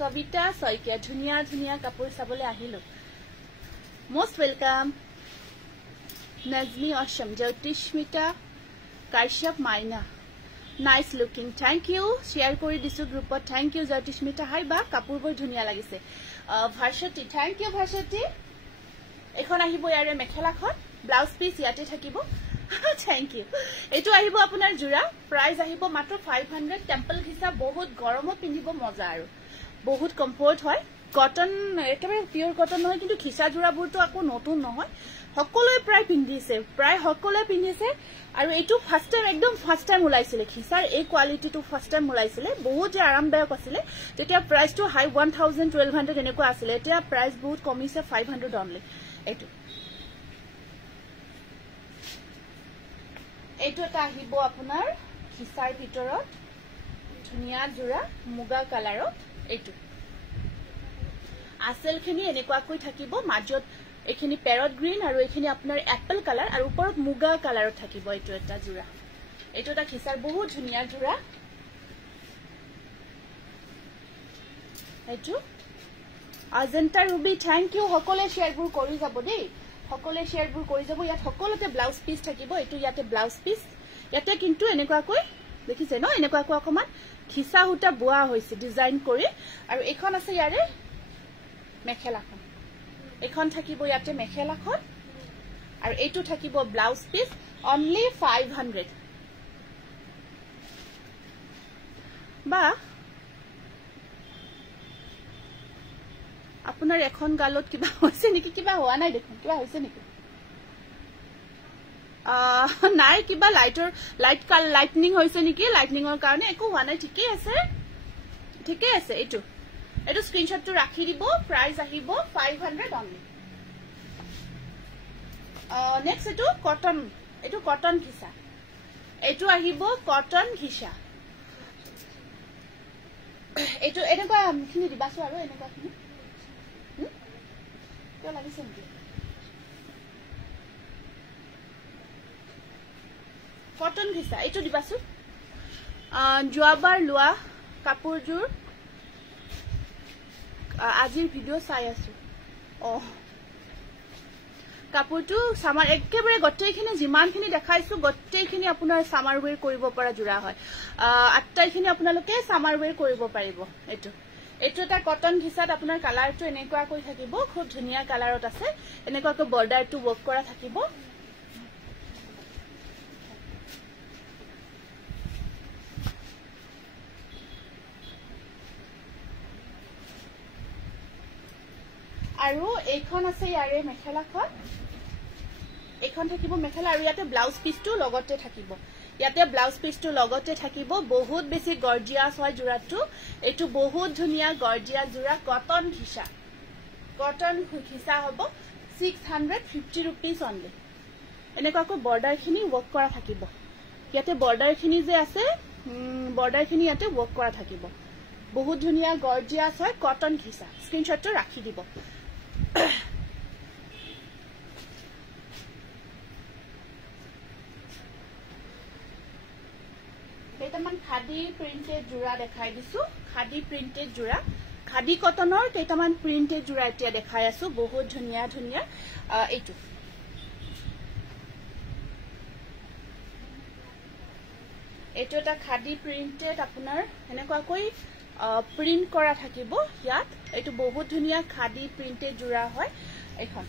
কবিতা সৈকিয়া ধুনিয়া ধুনিয়া কাপোৰ চাবলৈ আহিলো most welcome Najmi Assam Jyotishmita Kashyap Maina nice looking thank you share কৰি দিছো গ্ৰুপত থ্যাংক ইউ জ্যোতিষ্মিতা হাই বা কাপোৰবোৰ ধুনিয়া লাগিছে ভাৰ্ষতি থ্যাংক ইউ ভাৰ্ষতি এখন আহিব ইয়াৰে মেখেলাখন ব্লাউজ পিস ইয়াতে থাকিব थैंक यू एटु आहिबो आपनार जुरा प्राइस आहिबो मात्र 500 टेम्पल घिसा बहुत गरमत पिन्धिबो मजा आरो बहुत कम्फर्ट হয় कटन एकेबारे पियर कटन নহয় কিন্তু ঘিসা জোৰাবোৰটো আকো নতুন নহয় সকলোৱে প্ৰায় পিন্ধিছে প্ৰায় সকলোৱে পিন্ধিছে আৰু এটু ফাৰ্স্ট টাইম একদম ফাৰ্স্ট টাইম উলাইছিলে ঘিসাৰ এই কোৱালিটিটো ফাৰ্স্ট টাইম উলাইছিলে বহুত আৰামদায়ক আছিল তেতিয়া প্ৰাইসটো হাই 1000 1200 এনেকুৱা আছিল এতিয়া প্ৰাইস বহুত কমিছে 500 অনলি এটু এটো এটা আহিব আপোনাৰ ঘিসাৰ ভিতৰত ধুনিয়া জোৰা মুগা কালাৰত এটো আসলখিনি এনেকুৱাকৈ থাকিব মাজত এখিনি প্যাৰট গ্ৰীন আৰু এখিনি আপোনাৰ এপল কালাৰ আৰু ওপৰত মুগা কালাৰত থাকিব এটো এটা জোৰা এটো এটা ঘিসাৰ বহুত ধুনিয়া জোৰা এটো অজন্তা ৰুবি থ্যাংক ইউ সকলে শেয়াৰবোৰ কৰি যাব দেই সকলে শেয়াৰবোৰ কৰি যাব ইয়াত সকলোতে ব্লাউজ পিস থাকিব এটো ইয়াতে ব্লাউজ পিস ইয়াতে কিন্তু এনেকুৱাকৈ দেখিছে ন এনেকুৱাকৈ অকমান ঘিসা হুটা বুয়া হৈছে ডিজাইন কৰি আৰু এখন আছে ইয়াৰে মেখেলাখন এখন থাকিব ইয়াতে মেখেলাখন আৰু এটো থাকিব ব্লাউজ পিস অনলি 500 বা আপোনাৰ এখন গালত কিবা হৈছে নেকি কিবা হোৱা নাই দেখোন কিবা হৈছে নেকি নাই কিবা লাইটনিং হৈছে নেকি লাইটনিংৰ কাৰণে একো হোৱা নাই ঠিকে আছে এটো স্ক্ৰিনশ্বটটো ৰাখি দিব প্ৰাইস আহিব 500 অনলি নেক্সট এটো কটন ঘিসা এটো আহিব কটন ঘিসা এটো এনেকুৱা খিনি দিবাছো আৰু এনেকুৱা খিনি লাগিছে নেকি কটন ঘিসা এটো দিবাছো যোৱাবাৰ লোৱা কাপোৰজোৰ আজিৰ ভিডিও চাই আছো কাপোৰটো সামাৰ একেবাৰে গটেইখিনি যিমানখিনি দেখাইছো গটেইখিনি আপোনাৰ সামাৰ ওয়্যাৰ কৰিব পৰা জোৰা হয় আটাইখিনি আপোনালোকে সামাৰ ওয়্যাৰ কৰিব পাৰিব এটো এটা কটন ঘিসাত আপোনাৰ কালাৰটো এনেকুৱা কৈ থাকিব খুব ধুনিয়া কালাৰত আছে এনেকুৱাকৈ বৰ্ডাৰটো ওয়াৰ্ক কৰা থাকিব আৰু এইখন আছে ইয়াৰে মেখেলাখন এখন থাকিব মেখেলা আৰু ইয়াতে ব্লাউজ পিসটো লগতে থাকিব বহুত বেছি গৰ্জিয়াস হয় জোৰাটো এটো বহুত ধুনিয়া গৰ্জিয়াস জোৰা কটন ঘিসা হ'ব 650 rupees অনলি এনেকুৱাকৈ বৰ্ডাৰখিনি ওয়াৰ্ক কৰা থাকিব ইয়াতে বৰ্ডাৰখিনি যে আছে বৰ্ডাৰখিনি ইয়াতে ওয়াৰ্ক কৰা থাকিব বহুত ধুনিয়া গৰ্জিয়াস হয় কটন ঘিসা স্ক্ৰিনশ্বটটো ৰাখি দিব কেইটামান খাদি প্ৰিন্টেড জোৰা দেখাই দিছো খাদি প্ৰিন্টেড জোৰা খাদি কটনৰ কেইটামান প্ৰিন্টেড জোৰা এতিয়া দেখাই আছো বহুত ধুনিয়া এইটো এটা খাদি প্ৰিন্টেড আপোনাৰ এনেকুৱাকৈ প্ৰিন্ট কৰা থাকিব ইয়াত এটো বহুত ধুনিয়া খাদি প্ৰিন্টেড জোৰা হয় এখন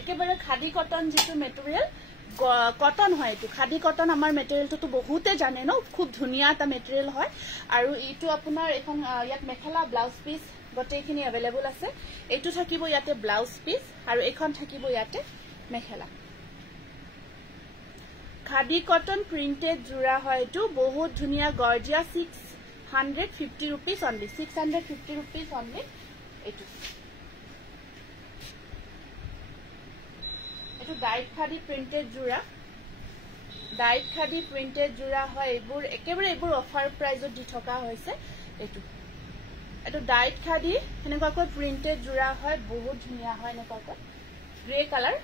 একেবাৰে খাদি কটন যেটো মেটেৰিয়েল কটন হয় এটো খাদি কটন আমাৰ মেটেৰিয়েলটো তো বহুতে জানে ন খুব ধুনিয়া এটা মেটেৰিয়েল হয় আৰু এটো আপোনাৰ এখন ইয়াত মেখেলা ব্লাউজ পিস গটেখিনি अवेलेबल আছে এটো থাকিব ইয়াতে ব্লাউজ পিস আৰু এখন থাকিব ইয়াতে মেখেলা খাদি কটন প্ৰিন্টেড জোৰা হয় এটো বহুত ধুনিয়া gorgeous 650 rupees only 650 rupees only এটো এটো ডাইট খাদি প্ৰিন্টেড জোৰা হয় এবোৰ একেবাৰে এবোৰ অফাৰ প্ৰাইজত দি থকা হৈছে এটো এটো ডাইট খাদি হেনেকৈ প্ৰিন্টেড জোৰা হয় বহুত ধুনিয়া হয় নেকৈ গ্ৰে কালাৰ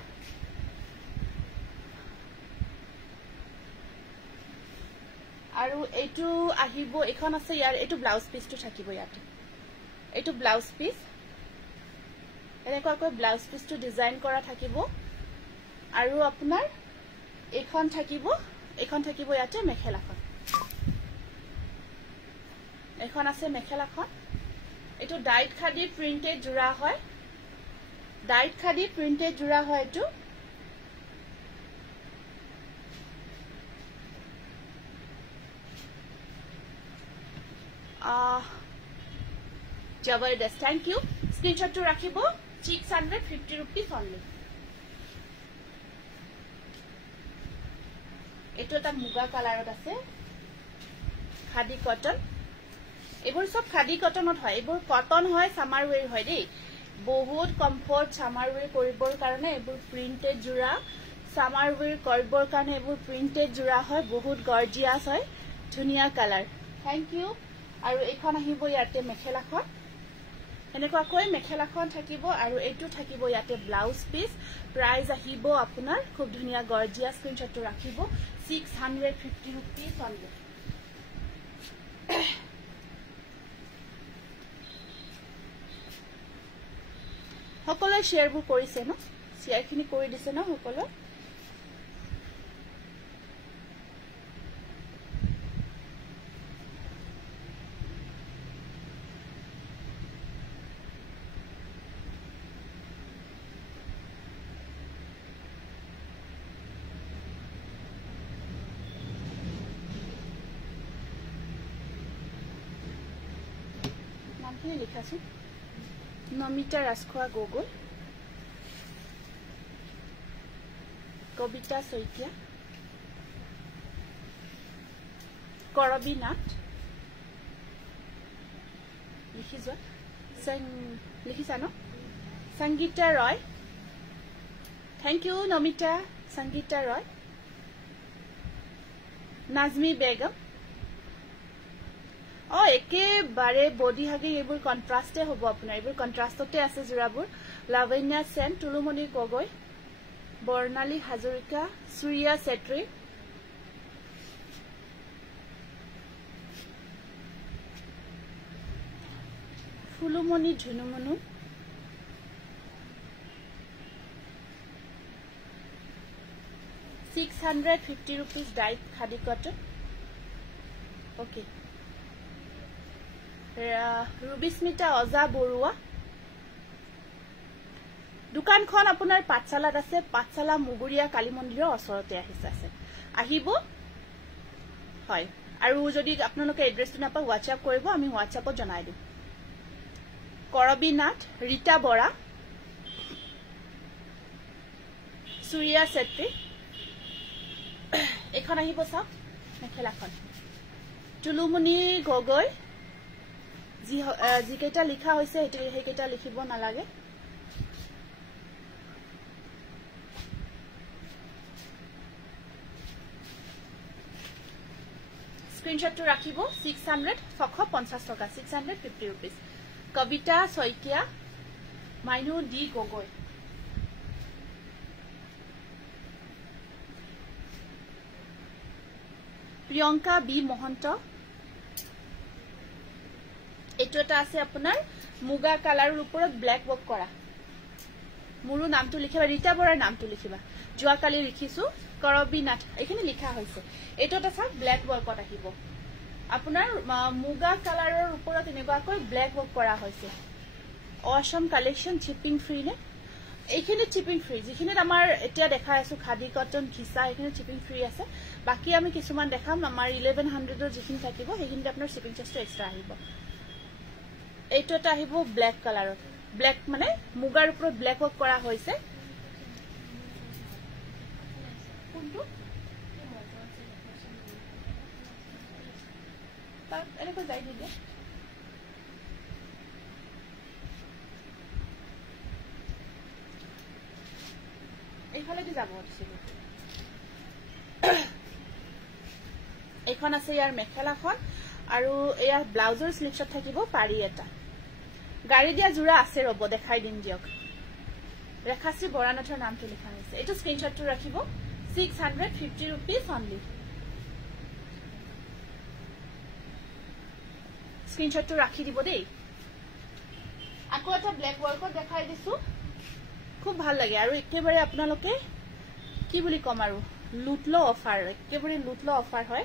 আৰু এটো আহিব এখন আছে ইয়াৰ এটো ব্লাউজ পিসটো থাকিব ইয়াতে এটো ব্লাউজ পিস এনেকৈ ব্লাউজ পিসটো ডিজাইন কৰা থাকিব আৰু আপোনাৰ এখন থাকিব ইয়াতে মেখেলাখন এখন আছে মেখেলাখন এটো ডাইট খাদি প্ৰিন্টেড জোৰা হয় এটো জবৰদস্ত থ্যাংক ইউ স্ক্ৰিনশটটো ৰাখিব 650 rupees only এটো এটা মুগা কালাৰত আছে খাদি কটন এবোৰ সব খাদি কটনত হয় এবোৰ কটন হয় সামাৰ ওয়্যাৰ হয় দেই বহুত কমফৰ্ট সামাৰ ওয়্যাৰ কৰিবৰ কাৰণে এবোৰ প্ৰিন্টেড জোৰা সামাৰ ওয়্যাৰ কৰিবৰ কাৰণে এবোৰ প্ৰিন্টেড জোৰা হয় বহুত গৰ্জিয়াস হয় ধুনিয়া কালাৰ থ্যাংক ইউ আৰু এখন আহিব ইয়াতে মেখেলাখন এনেকৈ মেখেলাখন থাকিব আৰু এটো থাকিব ইয়াতে ব্লাউজ পিস প্ৰাইস আহিব আপোনাৰ খুব ধুনিয়া গৰ্জিয়াস স্ক্ৰিনশটটো ৰাখিব 650 rupees only সকলোৱে শেয়াৰবোৰ কৰিছে ন শেয়াৰখিনি কৰি দিছে ন সকলোৱে নামখিনি লিখাছো নমিতা ৰাজখোৱা গগৈ কবিতা শইকীয়া কৰবী নাথ লিখিছা ন সংগীতা ৰয় থ্যাংক ইউ নমিতা সংগীতা ৰয় নাজমি বেগম একেবাৰে বডি হাগি এইবোৰ কন্ট্ৰাস্টে হ'ব আপোনাৰ এইবোৰ কন্ট্ৰাস্টতে আছে জোৰাবোৰ লাৱণ্য সেন তুলুমণি গগৈ বৰ্ণালী হাজৰিকা সুৰিয়া সেট্ৰি ফুলুমণি ঝুনুমনু ₹650 ডাইট খাদি কটন ওকে ৰুবিস্মিতা অজা বৰুৱা দোকানখন আপোনাৰ পাঠশালাত আছে পাঠশালা মুগুৰিয়া কালী মন্দিৰৰ ওচৰতে আহিব হয় আৰু যদি আপোনালোকে এড্ৰেছটো নাপায় WhatsApp কৰিব আমি WhatsAppত জনাই দিম কৰবী নাথ ৰীতা বৰা সুৰিয়া সেট্ৰি এখন আহিব চাওক মেখেলাখন তুলুমণি গগৈ যিকেইটা লিখা হৈছে সেইকেইটা লিখিব নালাগে স্ক্রিনশটটো ৰাখিব 650 টকা 650 rupees কবিতা শইকীয়া মাইনু ডি গগৈ প্ৰিয়ংকা বি মহন্ত এটো এটা আছে আপোনাৰ মুগা কালাৰৰ ওপৰত ব্ল্যাক ওয়াৰ্ক কৰা মুৰু নামটো লিখিবা ৰীতা বৰাৰ নামটো লিখিবা জুৱা কালি লিখিছো কৰবী নাথ এখানে লিখা হৈছে এটো এটা সব ব্ল্যাক ওয়াৰ্কত আহিব আপোনাৰ মুগা কালাৰৰ ওপৰত এনেকুৱাকৈ ব্লেক ৱৰ্ক কৰা হৈছে অসম কালেকশ্যন চিপিং ফ্ৰী নে এইখিনি চিপিং ফ্ৰী যিখিনিত আমাৰ এতিয়া দেখাই আছো খাদি কটন খিসা এইখিনি চিপিং ফ্ৰী আছে বাকি আমি কিছুমান দেখাম আমাৰ 1100 ৰ যিখিনি থাকিব সেইখিনিতে আপোনাৰ চিপিং চাৰ্জটো এক্সট্ৰা আহিব এইটো এটা আহিব ব্লেক কালাৰত ব্লেক মানে মুগাৰ ওপৰত ব্লেক ৱৰ্ক কৰা হৈছে কোনটো তাক এনেকৈ যাই দিলে এইফালে দি যাব দিছিল এইখন আছে ইয়াৰ মেখেলাখন আৰু ইয়াৰ ব্লাউজৰ স্লিভছত থাকিব পাৰি এটা গাড়ী দিয়া জোৰা আছে ৰব দেখাই দিন দিয়ক ৰেখাশ্ৰী বৰানাথৰ নামটো লিখা হৈছে এইটো স্ক্ৰিনশ্বটটো ৰাখিব 650 rupees only স্ক্ৰিনশ্বটটো ৰাখি দিব দেই আকৌ এটা ব্লেক ৱৰ্কত দেখাই দিছো খুব ভাল লাগে আৰু একেবাৰে আপোনালোকে কি বুলি কম আৰু লুটলো অফাৰ একেবাৰে লুটলো অফাৰ হয়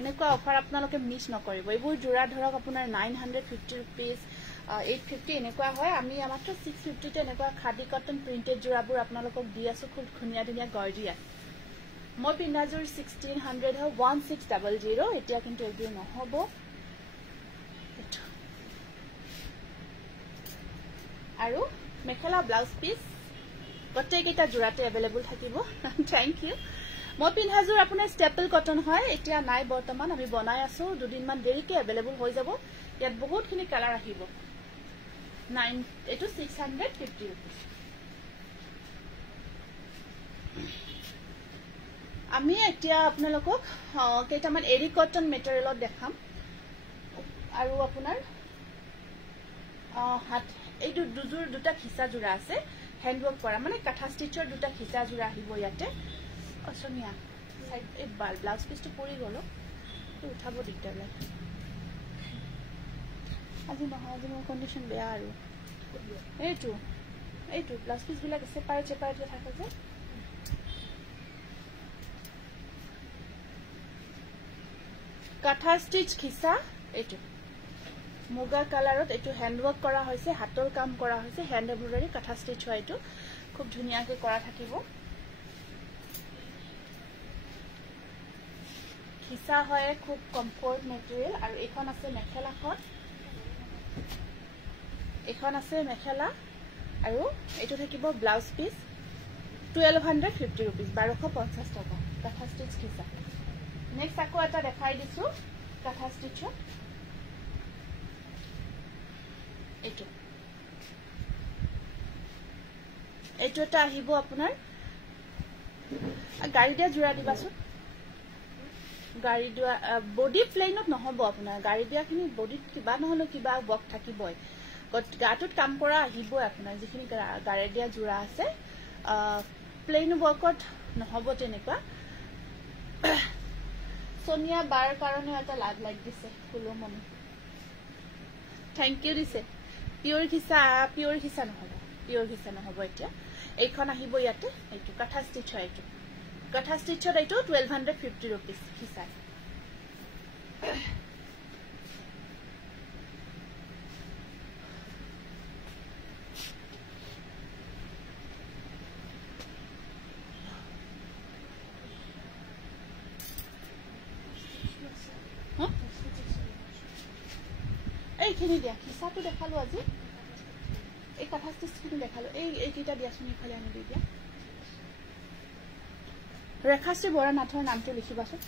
এনেকুৱা অফাৰ আপোনালোকে মিছ নকৰিব এইবোৰ জোৰা ধৰক আপোনাৰ 950 rupees 850 এনেকুৱা হয় আমি মাত্ৰ 650 তে এনেকুৱা খাদি কটন প্ৰিন্টেড জোৰাবোৰ আপোনালোকক দি আছো খুব ধুনীয়া ধুনীয়া গৰ্জিয়াছ মই পিন্ধাজোৰ 1600 হয় 1600 এতিয়া কিন্তু এইবোৰ নহব আৰু মেখেলা ব্লাউজ পিস গোটেইকেইটা জোৰাতে এভেইলেবল থাকিব থ্যাংক ইউ মই পিন্ধাজোৰ আপোনাৰ ষ্টেপল কটন হয় এতিয়া নাই বৰ্তমান আমি বনাই আছো দুদিনমান দেৰিকে এভেইলেবল হৈ যাব ইয়াত বহুতখিনি কালাৰ আহিব 9 এটো 650 rupees আমি এতিয়া আপোনালোকক কেইটামান এৰি কটন মেটেৰিয়েলত দেখাম আৰু আপোনাৰ হাত এইটো দুটা খিসা জোৰা আছে হ্যান্ডৱৰ্ক কৰা মানে কাঠা ষ্টিচৰ দুটা খিসা জোৰা আহিব ইয়াতে অসমীয়া সাইড এই ব্লাউজ পিসটো পৰি গলো তো উঠাব দিগদাৰ লাগে আজি নহয় আজি মোৰ কন্ডিশন বেয়া আৰু এইটো ব্লাউজ পিস বিলাক সেপাৰেট থাকে যে কাঠা ষ্টিচ খিসা এইটো মুগা কালাৰত এইটো হ্যান্ডৱৰ্ক কৰা হৈছে হাতৰ কাম কৰা হৈছে হ্যান্ড এমব্ৰয়ডাৰী কাঠা ষ্টিচ হয় এইটো খুব ধুনিয়াকে কৰা থাকিব খিসা হয় খুব কমফৰ্ট মেটেৰিয়েল আৰু এখন আছে মেখেলা আৰু এইটো থাকিব ব্লাউজ পিস 1250 rupees 1250 টকা কাঠা ষ্টিচ খিসা নেক্সট আকৌ এটা দেখাই দিছো কাঠা ষ্টিচৰ এইটো এটা আহিব আপোনাৰ গাড়ী দিয়া জোৰা দিবাচোন গাড়ী দিয়া বডি প্লেনত নহব আপোনাৰ গাড়ী দিয়াখিনি বডিত কিবা নহলে কিবা বক থাকিবই গাটোত কাম কৰা আহিবই আপোনাৰ যিখিনি গাড়ী দিয়া জোৰা আছে প্লেন বকত নহব তেনেকুৱা সোনিয়া বাৰ কাৰণে এটা লাভ লাগ দিছে ফুলমনি থ্যাংক ইউ দিছে পিওর খিসা নহব এতিয়া এইখন আহিব ইয়াতে এইটো কাঠা ষ্টিচ হয় এইটো কাঠা ষ্টিচত এইটো 1250 rupees খিসা এইখিনি দিয়া খিসাটো দেখালো আজি এই কাঠা ষ্টিচখিনি দেখালো এইকেইটা দিয়াচোন ইফালে আনি দি দিয়া ৰেখাশ্ৰী বৰানাথৰ নামটো লিখিবাচোন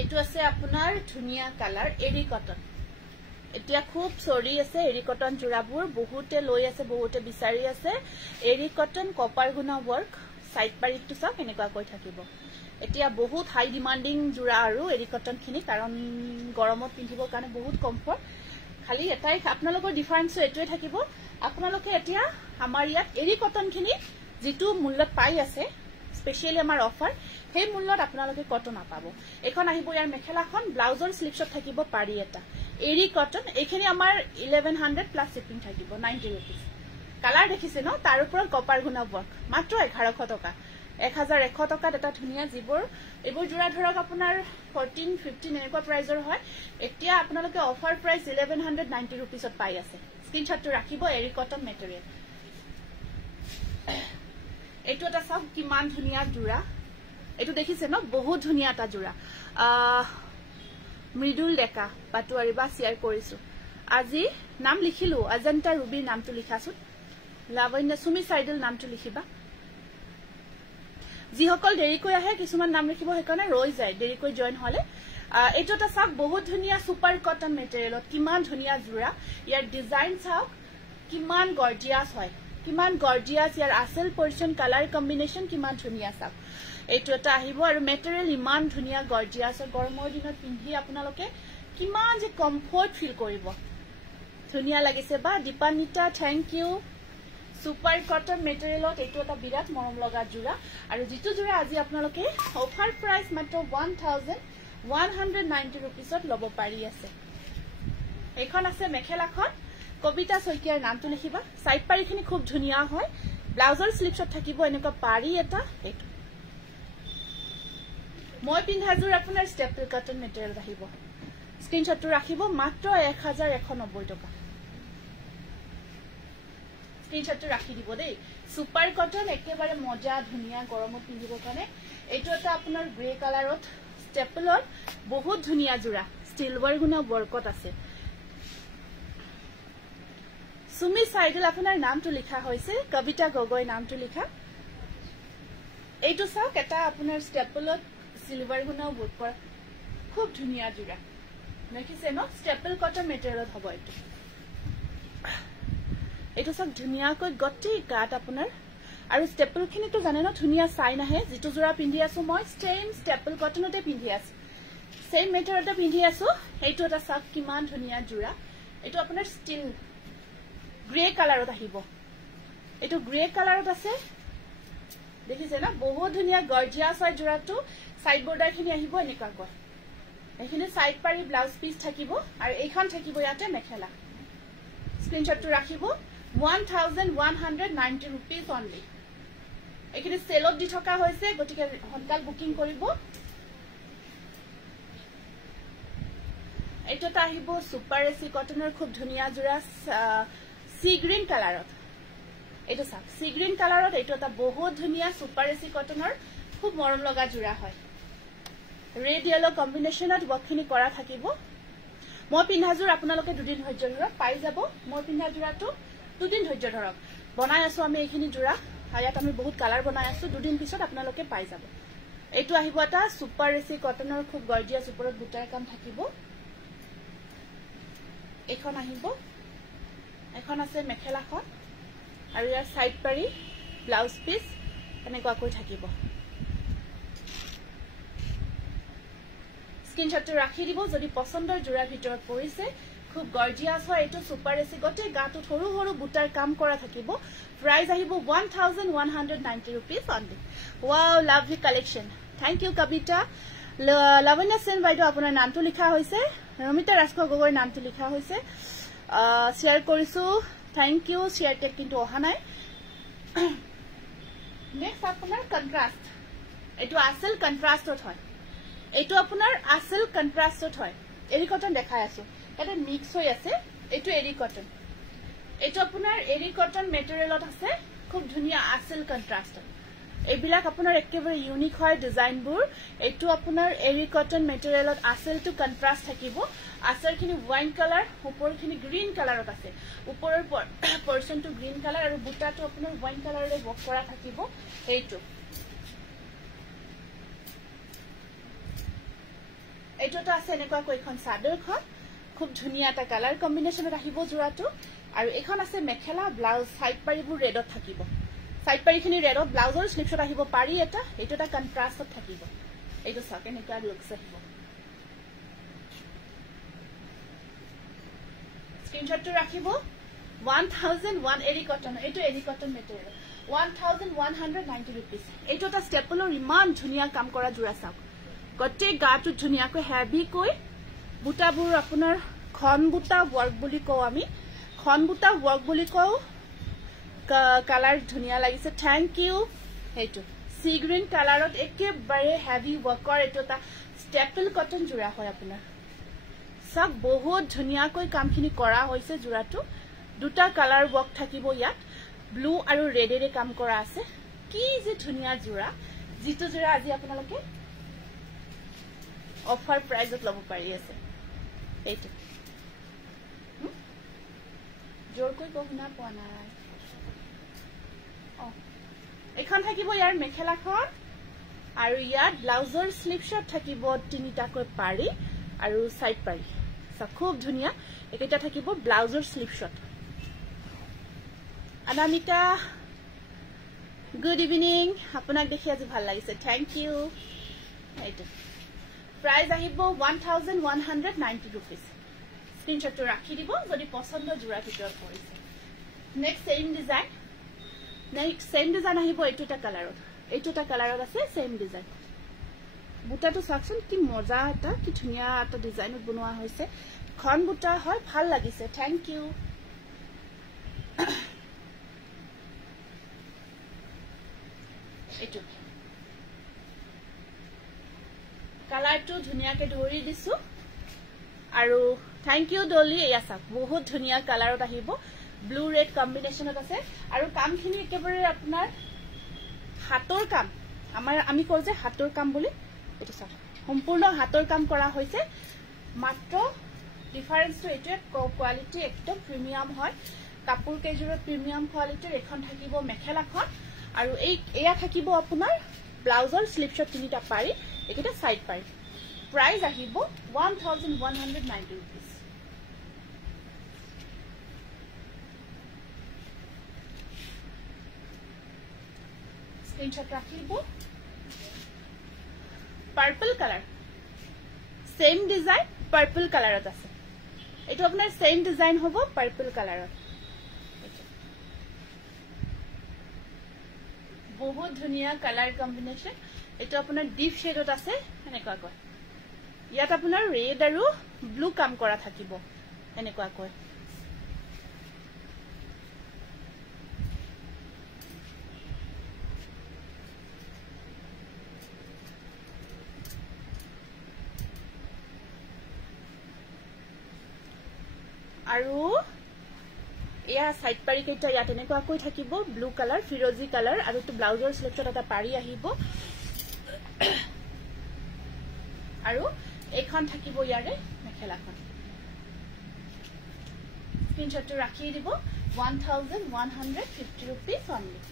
এইটো আছে আপোনাৰ ধুনিয়া কালাৰ এৰি কটন এতিয়া খুব চৰি আছে এৰি কটন জোৰাবোৰ বহুতে লৈ আছে বহুতে বিচাৰি আছে এৰি কটন কপাৰ গুনা ওয়াৰ্ক সাইড পাৰিটো সব এনেকুৱা কৈ থাকিব এতিয়া বহুত হাই ডিমান্ডিং জোৰা আৰু এৰি কটন খিনি কাৰণ গৰমত পিন্ধিবৰ কাৰণে বহুত কমফৰ্ট খালি এটাই আপোনালোকৰ ডিফাৰেন্স এটোৱে থাকিব আপোনালোকে এতিয়া আমাৰ ইয়াত এৰি কটন খিনি যেটো মূল্যত পাই আছে স্পেশালি আমাৰ অফাৰ সেই মূল্যত আপোনালোকে কটন নাপাব এখন আহিব ইয়াৰ মেখেলাখন ব্লাউজৰ স্লিপছত থাকিব পাৰি এটা এৰি কটন এইখিনি আমাৰ 1100 প্লাস শিপিং থাকিব 90 रुपीस কালাৰ দেখিছে ন তাৰ ওপৰত কপাৰ গুণা ওয়াৰ্ক মাত্ৰ 1100 টকা 1100 টকাত এটা ধুনিয়া জিবৰ এবোৰ জোৰা ধৰক আপোনাৰ 14 15 এনেকুৱা প্ৰাইজৰ হয় এতিয়া আপোনালোকে অফাৰ প্ৰাইস 1190 रुपीसত পাই আছে স্ক্ৰিনশ্বটটো ৰাখিব এৰি কটন মেটেৰিয়েল এইটো এটা সব কিমান ধুনিয়া জোৰা এইটো দেখিছে ন বহুত ধুনিয়া এটা জোৰা মৃদুল ডেকা পাটুৱাৰী বা শেয়াৰ কৰিছো আজি নাম লিখিলো অজন্তা ৰুবি নামটো লিখাছো লাৱণ্য সুমি সাইডল নামটো লিখিবা যিসকল দেৰিকৈ আহে কিছুমান নাম লিখিব হেকনে ৰৈ যায় দেৰিকৈ জয়েন হলে এইটো এটা সব বহুত ধুনিয়া সুপাৰ কটন মেটেৰিয়েলত কিমান ধুনিয়া জোৰা ইয়াৰ ডিজাইন চাওক কিমান গৰ্জিয়াস হয় কিমান গৰ্জিয়াস ইয়াৰ আসল পৰ্চন কালাৰ কম্বিনেশন কিমান ধুনিয়া চাওক এইটো এটা আহিব আৰু মেটেৰিয়েল ইমান ধুনিয়া গৰ্জিয়াস গৰমৰ দিনত পিন্ধি আপোনালোকে কিমান যে কমফৰ্ট ফিল কৰিব ধুনিয়া লাগিছে বা Dipanita thank you super cotton মেটেৰিয়েলত এইটো এটা বিৰাট মৰম লগা জোৰা আৰু যিটো জোৰা আজি আপোনালোকে অফাৰ প্ৰাইস মাত্ৰ 1190 रुपीसত লব পাৰি আছে এখন আছে মেখেলাখন কবিতা শইকীয়াৰ নামটো লিখিবা সাইড পাৰিখিনি খুব ধুনিয়া হয় ব্লাউজৰ স্লিপছত থাকিব এনেকুৱা পাৰি এটা এইটো মই পিন্ধাজুৰ আপোনাৰ ষ্টেপল কটন মেটেৰিয়েল আহিব স্ক্ৰিনশ্বটটো ৰাখিব মাত্ৰ 1190 টকা স্ক্ৰিনশ্বটটো ৰাখি দিব দেই সুপাৰ কটন একেবাৰে মজা ধুনিয়া গৰমত পিন্ধিবৰ কাৰণে এইটো এটা আপোনাৰ গ্ৰে কালাৰত ষ্টেপলৰ বহুত ধুনিয়া জোৰা ষ্টিলৱাৰ গুণা বৰকত আছে সুমি সাইডল আপোনাৰ নামটো লিখা হৈছে কবিতা গগৈ নামটো লিখা এইটো চাওক এটা আপোনাৰ ষ্টেপলত সিলভাৰ গুণা বৰকৰ খুব ধুনিয়া জোৰা দেখিছে ন ষ্টেপল কটন মেটেৰিয়েলত হ'ব এইটো সব ধুনিয়াকৈ গটি কাট আপোনাৰ আৰু ষ্টেপল খিনিটো জানে ন ধুনিয়া চাইন আহে যেটো জোৰা পিন্ধি আছো মই সেম ষ্টেপল কটনতে পিন্ধি আছো সেম মেটেৰিয়েলতে পিন্ধি আছো এইটো এটা সব কিমান ধুনিয়া জোৰা এইটো আপোনাৰ ষ্টিল গ্ৰে কালাৰত আহিব এইটো গ্ৰে কালাৰত আছে দেখিছে না বহুত ধুনিয়া গৰ্জিয়াস হয় জোৰাটো সাইড বৰ্ডাৰ খিনি আহিব এনেকা কৈ এখিনি সাইড পাৰি ব্লাউজ পিস থাকিব আৰু এইখন থাকিব ইয়াতে মেখেলা স্ক্ৰিনশ্বটটো ৰাখিব 1190 रुपीस অনলি এখিনি সেলত দি থকা হৈছে গটিকে হনকাল বুকিং কৰিব এটা আহিব সুপাৰ এসি কটনৰ খুব ধুনিয়া জোৰা সি গ্ৰীন কালাৰত এইটো চাওক সি গ্ৰীন কালাৰত এইটো এটা বহুত ধুনিয়া সুপাৰ এসি কটনৰ খুব মৰম লগা জোৰা হয় ৰেড ইয়েলো কম্বিনেশনত ওয়াৰ্কখিনি কৰা থাকিব মই পিন্ধাজুৰ আপোনালোকে দুদিন ধৈৰ্য ধৰক পাই যাব মই পিন্ধা জোৰাটো দুদিন ধৈৰ্য ধৰক বনাই আছো আমি এইখিনি জোৰা হায়াত আমি বহুত কালাৰ বনাই আছো দুদিন পিছত আপোনালোকে পাই যাব এইটো আহিব এটা সুপাৰ এসি কটনৰ খুব গৰ্জিয়াস ওপৰত বুটাৰ কাম থাকিব এখন আহিব এখন আছে মেখেলাখন আৰু ইয়াৰ সাইড পাৰি ব্লাউজ পিস এনেকুৱা কৈ থাকিব স্ক্ৰিনশ্বটটো ৰাখি দিব যদি পছন্দৰ জোৰা ভিতৰত পৰিছে খুব গৰ্জিয়াস হয় এইটো সুপাৰ এসি গটে গাটো সৰু সৰু বুটাৰ কাম কৰা থাকিব প্ৰাইস আহিব 1190 rupees only wow lovely collection thank you Kabita Lavanya Sen বাইদেউ আপোনাৰ নামটো লিখা হৈছে ৰমিতা ৰাজখোৱা গগৈৰ নামটো লিখা হৈছে শেয়াৰ কৰিছো থ্যাংক ইউ শেয়াৰ টেক কিন্তু অহা নাই নেক্সট আপোনাৰ কন্ট্ৰাস্ট এইটো আসল কন্ট্ৰাস্টত হয় এইটো আপোনাৰ আসল কন্ট্ৰাস্টত হয় এৰি কটন দেখাই আছো এটা মিক্স হৈ আছে এইটো এৰি কটন এইটো আপোনাৰ এৰি কটন মেটেৰিয়েলত আছে খুব ধুনিয়া আসল কন্ট্ৰাস্ট এইবিলাক আপোনাৰ একেবাৰে ইউনিক হয় ডিজাইনবোৰ এইটো আপোনাৰ এৰি কটন মেটেৰিয়েলত আসলটো কন্ট্ৰাস্ট থাকিব আসলখিনি ওয়াইন কালাৰ ওপৰখিনি গ্ৰীন কালাৰত আছে ওপৰৰ পৰ্চনটো গ্ৰীন কালাৰ আৰু বুটাটো আপোনাৰ ওয়াইন কালাৰৰে ওয়াৰ্ক কৰা থাকিব এইটো এইটোটা আছে এনেকুৱা কৈখন সাদৰখন খুব ধুনিয়া এটা কালাৰ কম্বিনেশনত আহিব জোৰাটো আৰু এখন আছে মেখেলা ব্লাউজ সাইড পাৰিবোৰ ৰেডত থাকিব সাইড পাৰিখিনি ৰেডত ব্লাউজৰ স্লিপছত আহিব পাৰি এটা এইটো এটা কন্ট্ৰাস্টত থাকিব এইটো চাওক এনেকুৱা লুকছ আহিব স্ক্ৰিনশ্বটটো ৰাখিব 1001 এৰি কটন এইটো এৰি cotton material 1190 rupees. Eto ta stapler iman dhuniya kam kora jura sauk. Gotte gaatu dhuniya ko heavy koi buta bur apunar khon buta work boli ko ami khon buta work boli ko color dhuniya lagise. Thank you. Eto sea green color ot ekebare heavy work or eto ta staple cotton jura hoy apunar sab bahut dhuniya koi kam khini kora hoise juratu duta color work thakibo yat blue aru red ere kam kora ase ki je dhuniya jura jitu jura aji apnaloke offer price ot lobo pari ase eto jor koi kohuna pona oh ekhon thakibo yar mekhela khon aru yat blouser slip shot thakibo tinita koi pari aru side pari sa khub dhuniya eketa thakibo blouser slip shot. Anamita, good evening. Apunak dekhi aji bhal lagise. Thank you. Price ahibo 1190 rupees. Screenshot to rakhi dibo jodi posondo jura bitor korise. Next same design ahibo etuta color ase same design. Buta to section ki moja eta ki dhuniya eta design banoa hoise. Khon buta hoy bhal lagise. Thank you. Eto color to dhuniya ke dhori disu aru thank you Dolly eya sak bahut dhuniya color ot ahibo blue red combination ot ase aru kam khini ekebare apunar hator kam amar ami kol je hator kam boli eto sak সম্পূর্ণ হাতৰ কাম কৰা হৈছে মাত্ৰ ডিফাৰেন্স তো এটো কোয়ালিটি একদম প্ৰিমিয়াম হয় কাপোৰ কেজুৰৰ প্ৰিমিয়াম কোয়ালিটিৰ এখন থাকিব মেখেলাখন আৰু এয়া থাকিব আপোনাৰ ব্লাউজৰ স্লিপ শট তিনিটা পাৰি একেটা সাইড পাৰি প্ৰাইস আহিব 1190 rupees স্ক্ৰিনশট ৰাখিব purple color same design purple color ot ase eto apnar same design hobo purple color ot bahut dhuniya color combination eto apnar deep shade ot ase enekwa koy yat apnar red aru blue kam kora thakibo enekwa koy aru ya side pari keita yat enekwa koi thakibo blue color firozi color aru to blouser selection eta pari ahibo aru ekhon thakibo yare mekhela khon screenshot to rakhi dibo 1150 rupees only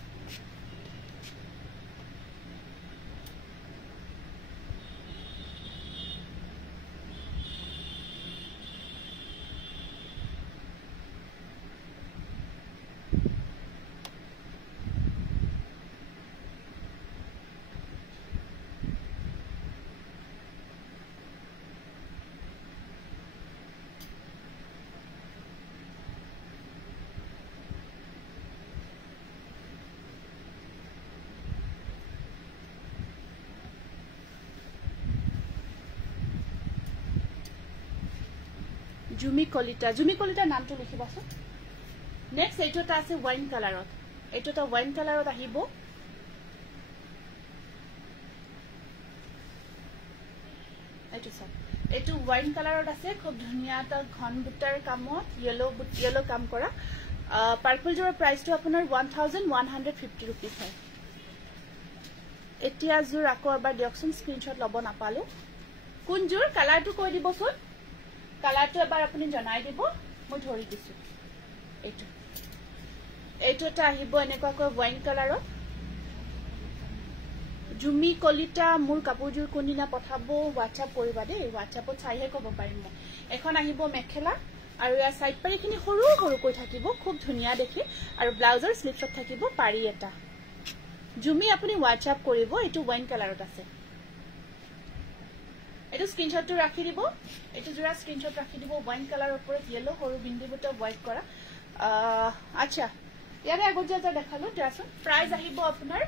Jumi Kolita naam to likhiba so next eto ta ase wine color ot eto ta wine color ot ahibo eto wine color ot ase khub dhuniya ta ghon butar kamot yellow kam kora purple jor price to apunar 1150 rupees hai etia jor akor ba diokson screenshot lobo na palu kun jor color to koi dibo son color to ebar apuni janai dibo moi dhori disu eto ta ahibo enekwa ko wine color ot Jumi Kolita mur kapujur konina pothabo WhatsApp koriba de WhatsApp ot saihe kobo parim mo ekhon ahibo mekhela aru ya side pari khini horu koi thakibo khub dhuniya dekhi aru blouser slip shot thakibo pari eta Jumi apuni WhatsApp koribo etu wine color ot ase etu screenshot to rakhi dibo etu jura screenshot rakhi dibo wine color opor yellow horu bindi buta white kora acha ইয়াৰে আগত যে দেখালো দিয়াচোন প্ৰাইস আহিব আপোনাৰ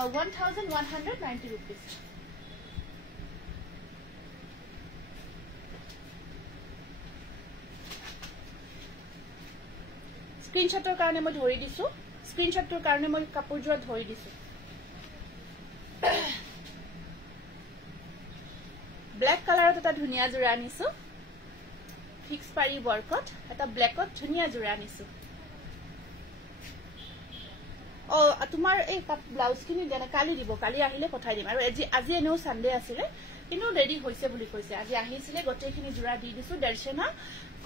1190 rupees স্ক্ৰিনশ্বটৰ কাৰণে মই ধৰি দিছো স্ক্ৰিনশ্বটৰ কাৰণে মই কাপোৰযোৰ ধৰি দিছো ব্ল্যাক কালাৰত এটা ধুনিয়া জোৰা আনিছো ফিক্স পাৰি ওয়াৰ্কত এটা ব্ল্যাকত ধুনিয়া জোৰা আনিছো ও তোমাৰ এই ব্লাউজ কিনি দেনা কালি দিব কালি আহিলে পঠাই দিম আৰু আজি এনেও সানডে আছিলে কিন্তু ৰেডি হৈছে বুলি কৈছে আজি আহিছিলে গটেখিনি জোৰা দি দিছো দৰ্শনা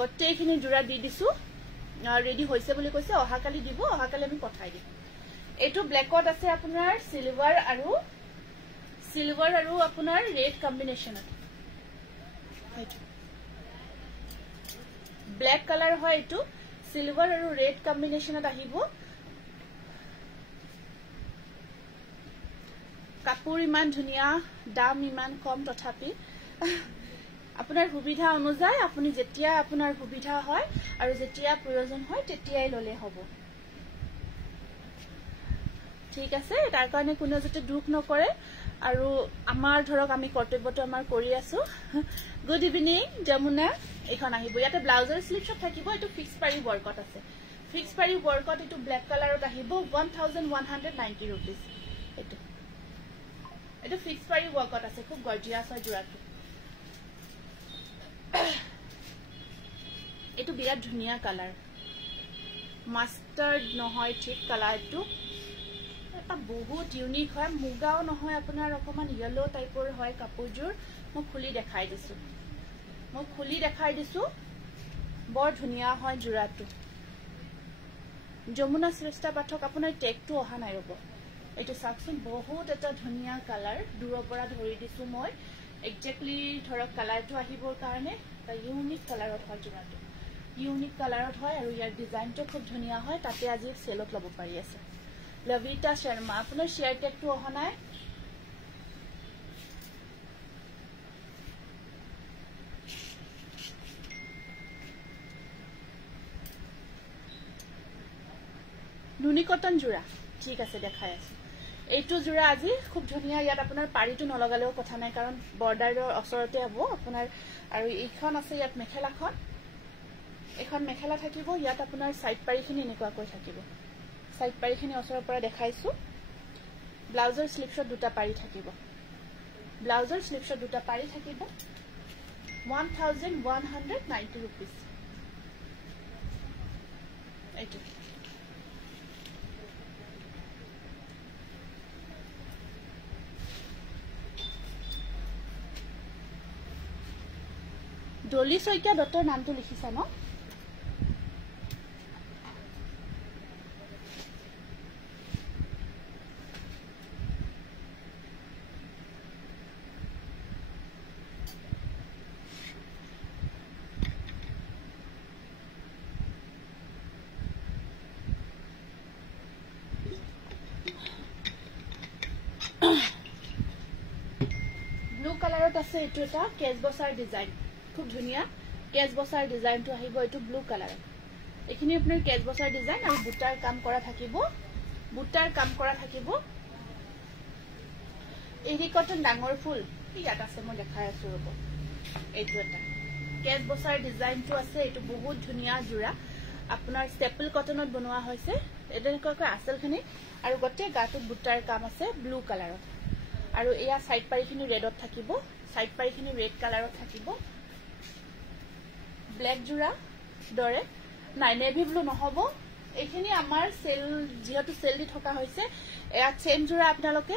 গটেখিনি জোৰা দি দিছো ৰেডি হৈছে বুলি কৈছে অহাকালি দিব অহাকালি আমি পঠাই দিম এটো ব্ল্যাকত আছে আপোনাৰ সিলভাৰ আৰু আপোনাৰ ৰেড কম্বিনেশনত ব্ল্যাক কালাৰ হয় এটো সিলভাৰ আৰু ৰেড কম্বিনেশনত আহিব কাপোৰ ইমান ধুনিয়া দাম ইমান কম তথাপি আপোনাৰ সুবিধা অনুযায়ী আপুনি যেতিয়া আপোনাৰ সুবিধা হয় আৰু যেতিয়া প্ৰয়োজন হয় তেতিয়াই ললে হ'ব ঠিক আছে তাৰ কাৰণে কোনো যেতে দুখ নকৰে আৰু আমাৰ ধৰক আমি কৰ্তব্যটো আমাৰ কৰি আছো গুড ইভিনিং যমুনা এখন আহিব ইয়াতে ব্লাউজৰ স্লিভছত থাকিব এটো ফিক্স পাৰি ওয়াৰ্কত আছে ফিক্স পাৰি ওয়াৰ্কত এটো ব্ল্যাক কালাৰত আহিব 1190 rupees এটো ফিক্স পাৰি ওয়াৰ্কত আছে খুব গৰ্জিয়াস হয় জোৰাটো এটো বিৰাট ধুনিয়া কালাৰ মাস্টাৰ্ড নহয় ঠিক কালাৰটো এটা বহুত ইউনিক হয় মুগাও নহয় আপোনাৰ অকমান ইয়েলো টাইপৰ হয় কাপোৰযোৰ মই খুলি দেখাই দিছো বৰ ধুনিয়া হয় জোৰাটো যমুনা শ্ৰেষ্ঠা পাঠক আপোনাৰ টেগটো অহা নাই ৰব এটো সাকচোন বহুত এটা ধুনিয়া কালাৰ দূৰৰ পৰা ধৰি দিছো মই এক্স্যাক্টলি ধৰক কালাৰটো আহিবৰ কাৰণে এটা ইউনিক কালাৰত হয় জোৰাটো ইউনিক কালাৰত হয় আৰু ইয়াৰ ডিজাইনটো খুব ধুনিয়া হয় তাতে আজি সেলত লব পাৰি আছে লভিতা শৰ্মা আপোনাৰ শেয়াৰ টেগটো অহা নাই নুনি কটন জোৰা ঠিক আছে দেখাই আছে এইটো জোৰা আজি খুব ধুনিয়া ইয়াত আপোনাৰ পাৰিটো নলগালেও কথা নাই কাৰণ বৰ্ডাৰৰ অচৰতে হ'ব আপোনাৰ আৰু এইখন আছে ইয়াত মেখেলাখন এখন মেখেলা থাকিব ইয়াত আপোনাৰ সাইড পাৰিখিনি এনেকুৱা কৈ থাকিব সাইড পাৰিখিনি অচৰৰ পৰা দেখাইছো ব্লাউজৰ স্লিভছত দুটা পাৰি থাকিব 1190 rupees এইটো ডলি সৈকিয়া ডটৰ নামটো লিখিছা ন ব্লু কালাৰত আছে এটো এটা কেজ বসাৰ ডিজাইন খুব ধুনিয়া কেজ বসাৰ ডিজাইনটো আহিব এটো ব্লু কালাৰ এখিনি আপোনাৰ কেজ বসাৰ ডিজাইন আৰু বুটাৰ কাম কৰা থাকিব এৰি কটন ডাঙৰ ফুল ইয়াত আছে মই দেখাই আছো ৰব এইটো এটা কেজ বসাৰ ডিজাইনটো আছে এটো বহুত ধুনিয়া জোৰা আপোনাৰ ষ্টেপল কটনত বনোৱা হৈছে এডেনকৈ আসলখিনি আৰু গটে গাটো বুটাৰ কাম আছে ব্লু কালাৰত আৰু এয়া সাইড পাৰিখিনি ৰেডত থাকিব সাইড পাৰিখিনি ৰেড কালাৰত থাকিব ব্ল্যাক জোৰা দৰে নাই নেভি ব্লু নহব এইখিনি আমাৰ সেল যেহেতু সেল দি থকা হৈছে এয়া চেম জোৰা আপোনালোকে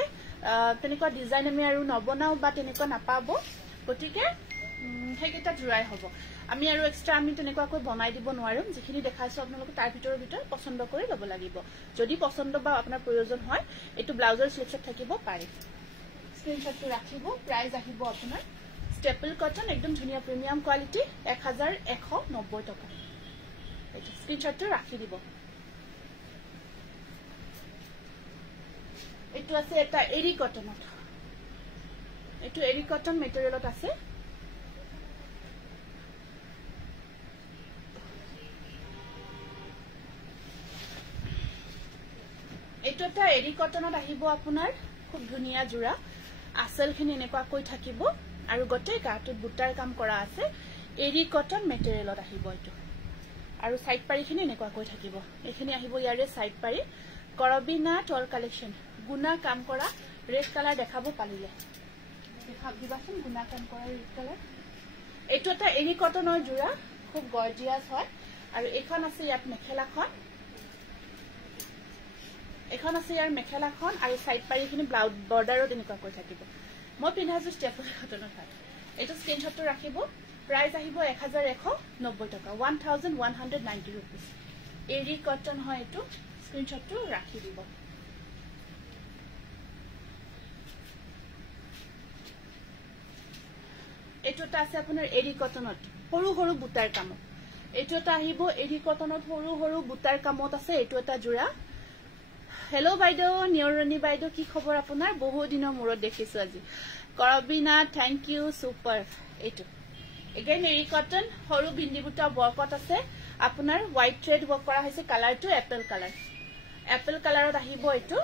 তেনেকুৱা ডিজাইন আমি আৰু নবনাও বা তেনেকুৱা নাপাব গতিকে হেকিটা জোৰাই হ'ব আমি আৰু এক্সট্ৰা আমি তেনেকুৱাকৈ বনাই দিব নোৱাৰিম যিখিনি দেখাইছো আপোনালোকে তাৰ ভিতৰ পছন্দ কৰি ল'ব লাগিব যদি পছন্দ বা আপোনাৰ প্ৰয়োজন হয় এটো ব্লাউজৰ স্লিভছত থাকিব পাৰে স্ক্ৰিনশ্বটটো ৰাখিব প্ৰাইস আহিব আপোনাৰ স্টেপল কটন একদম ধুনিয়া প্ৰিমিয়াম কোৱালিটি 1190 টকা এইটো স্ক্ৰিনশ্বটটো ৰাখি দিব এইটো আছে এটা এৰি কটনত এইটো এৰি কটন মেটেৰিয়েলত আছে এইটো এটা এৰি কটনত আহিব আপোনাৰ খুব ধুনিয়া জোৰা আসলখিনি এনেকুৱা কৈ থাকিব আৰু গটে গাটো বুটাৰ কাম কৰা আছে এৰি কটন মেটেৰিয়েলত আহিব এইটো আৰু সাইড পাৰিখিনি এনেকুৱা কৈ থাকিব এখিনি আহিব ইয়াৰে সাইড পাৰি কৰবিনা টল কালেকশন গুনা কাম কৰা ৰেড কালাৰ দেখাব পালিলে দেখাব দিবাচোন গুনা কাম কৰা ৰেড কালাৰ এইটো এটা এৰি কটনৰ জোৰা খুব গৰ্জিয়াস হয় আৰু এখন আছে ইয়াত মেখেলাখন এখন আছে ইয়াৰ মেখেলাখন আৰু সাইড পাৰিখিনি ব্লাউজ বৰ্ডাৰত এনেকুৱা কৈ থাকিব মই পিন্ধাছো ষ্টেপল কটনৰ হয় এইটো স্ক্ৰিনশ্বটটো ৰাখিব প্ৰাইস আহিব 1190 টকা 1190 rupees এৰি কটন হয় এইটো স্ক্ৰিনশ্বটটো ৰাখি দিব এইটো এটা আছে আপোনাৰ এৰি কটনত সৰু সৰু বুটাৰ কামত এইটো এটা আহিব এৰি কটনত সৰু সৰু বুটাৰ কামত আছে এইটো এটা জোৰা হেল্ল' বাইদেউ নিয়ৰণী বাইদেউ কি খবৰ আপোনাৰ বহু দিনৰ মূৰত দেখিছো আজি কৰবিনা থ্যাংক ইউ সুপাৰ এইটো এগেইন এৰি কটন সৰু বিন্দি বুটা ওয়াৰ্কত আছে আপোনাৰ হোৱাইট থ্ৰেড ওয়াৰ্ক কৰা হৈছে কালাৰটো এপল কালাৰত আহিব এইটো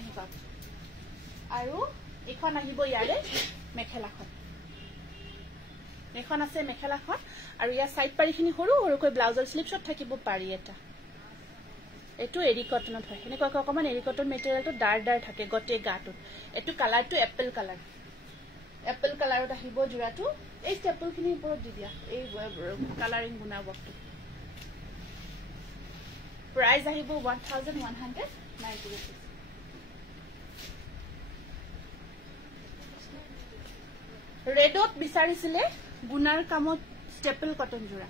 এনেকুৱা আৰু এখন আহিব ইয়াৰে মেখেলাখন এখন আছে মেখেলাখন আৰু ইয়াৰ সাইড পাৰিখিনি সৰু সৰুকৈ ব্লাউজৰ স্লিপছত থাকিব পাৰি এটা এটো এৰি কটনত হয় এনেকুৱা অকমান এৰি কটন মেটেৰিয়েলটো ডাৰ থাকে গটে গাটো এটো কালাৰটো এপল কালাৰত আহিব জোৰাটো এই ষ্টেপলখিনি ওপৰত দি দিয়া এই কালাৰিং গুনা বক্তটো প্ৰাইস আহিব 1190 rupees ৰেডত বিচাৰিছিলে গুনাৰ কামত ষ্টেপল কটন জোৰা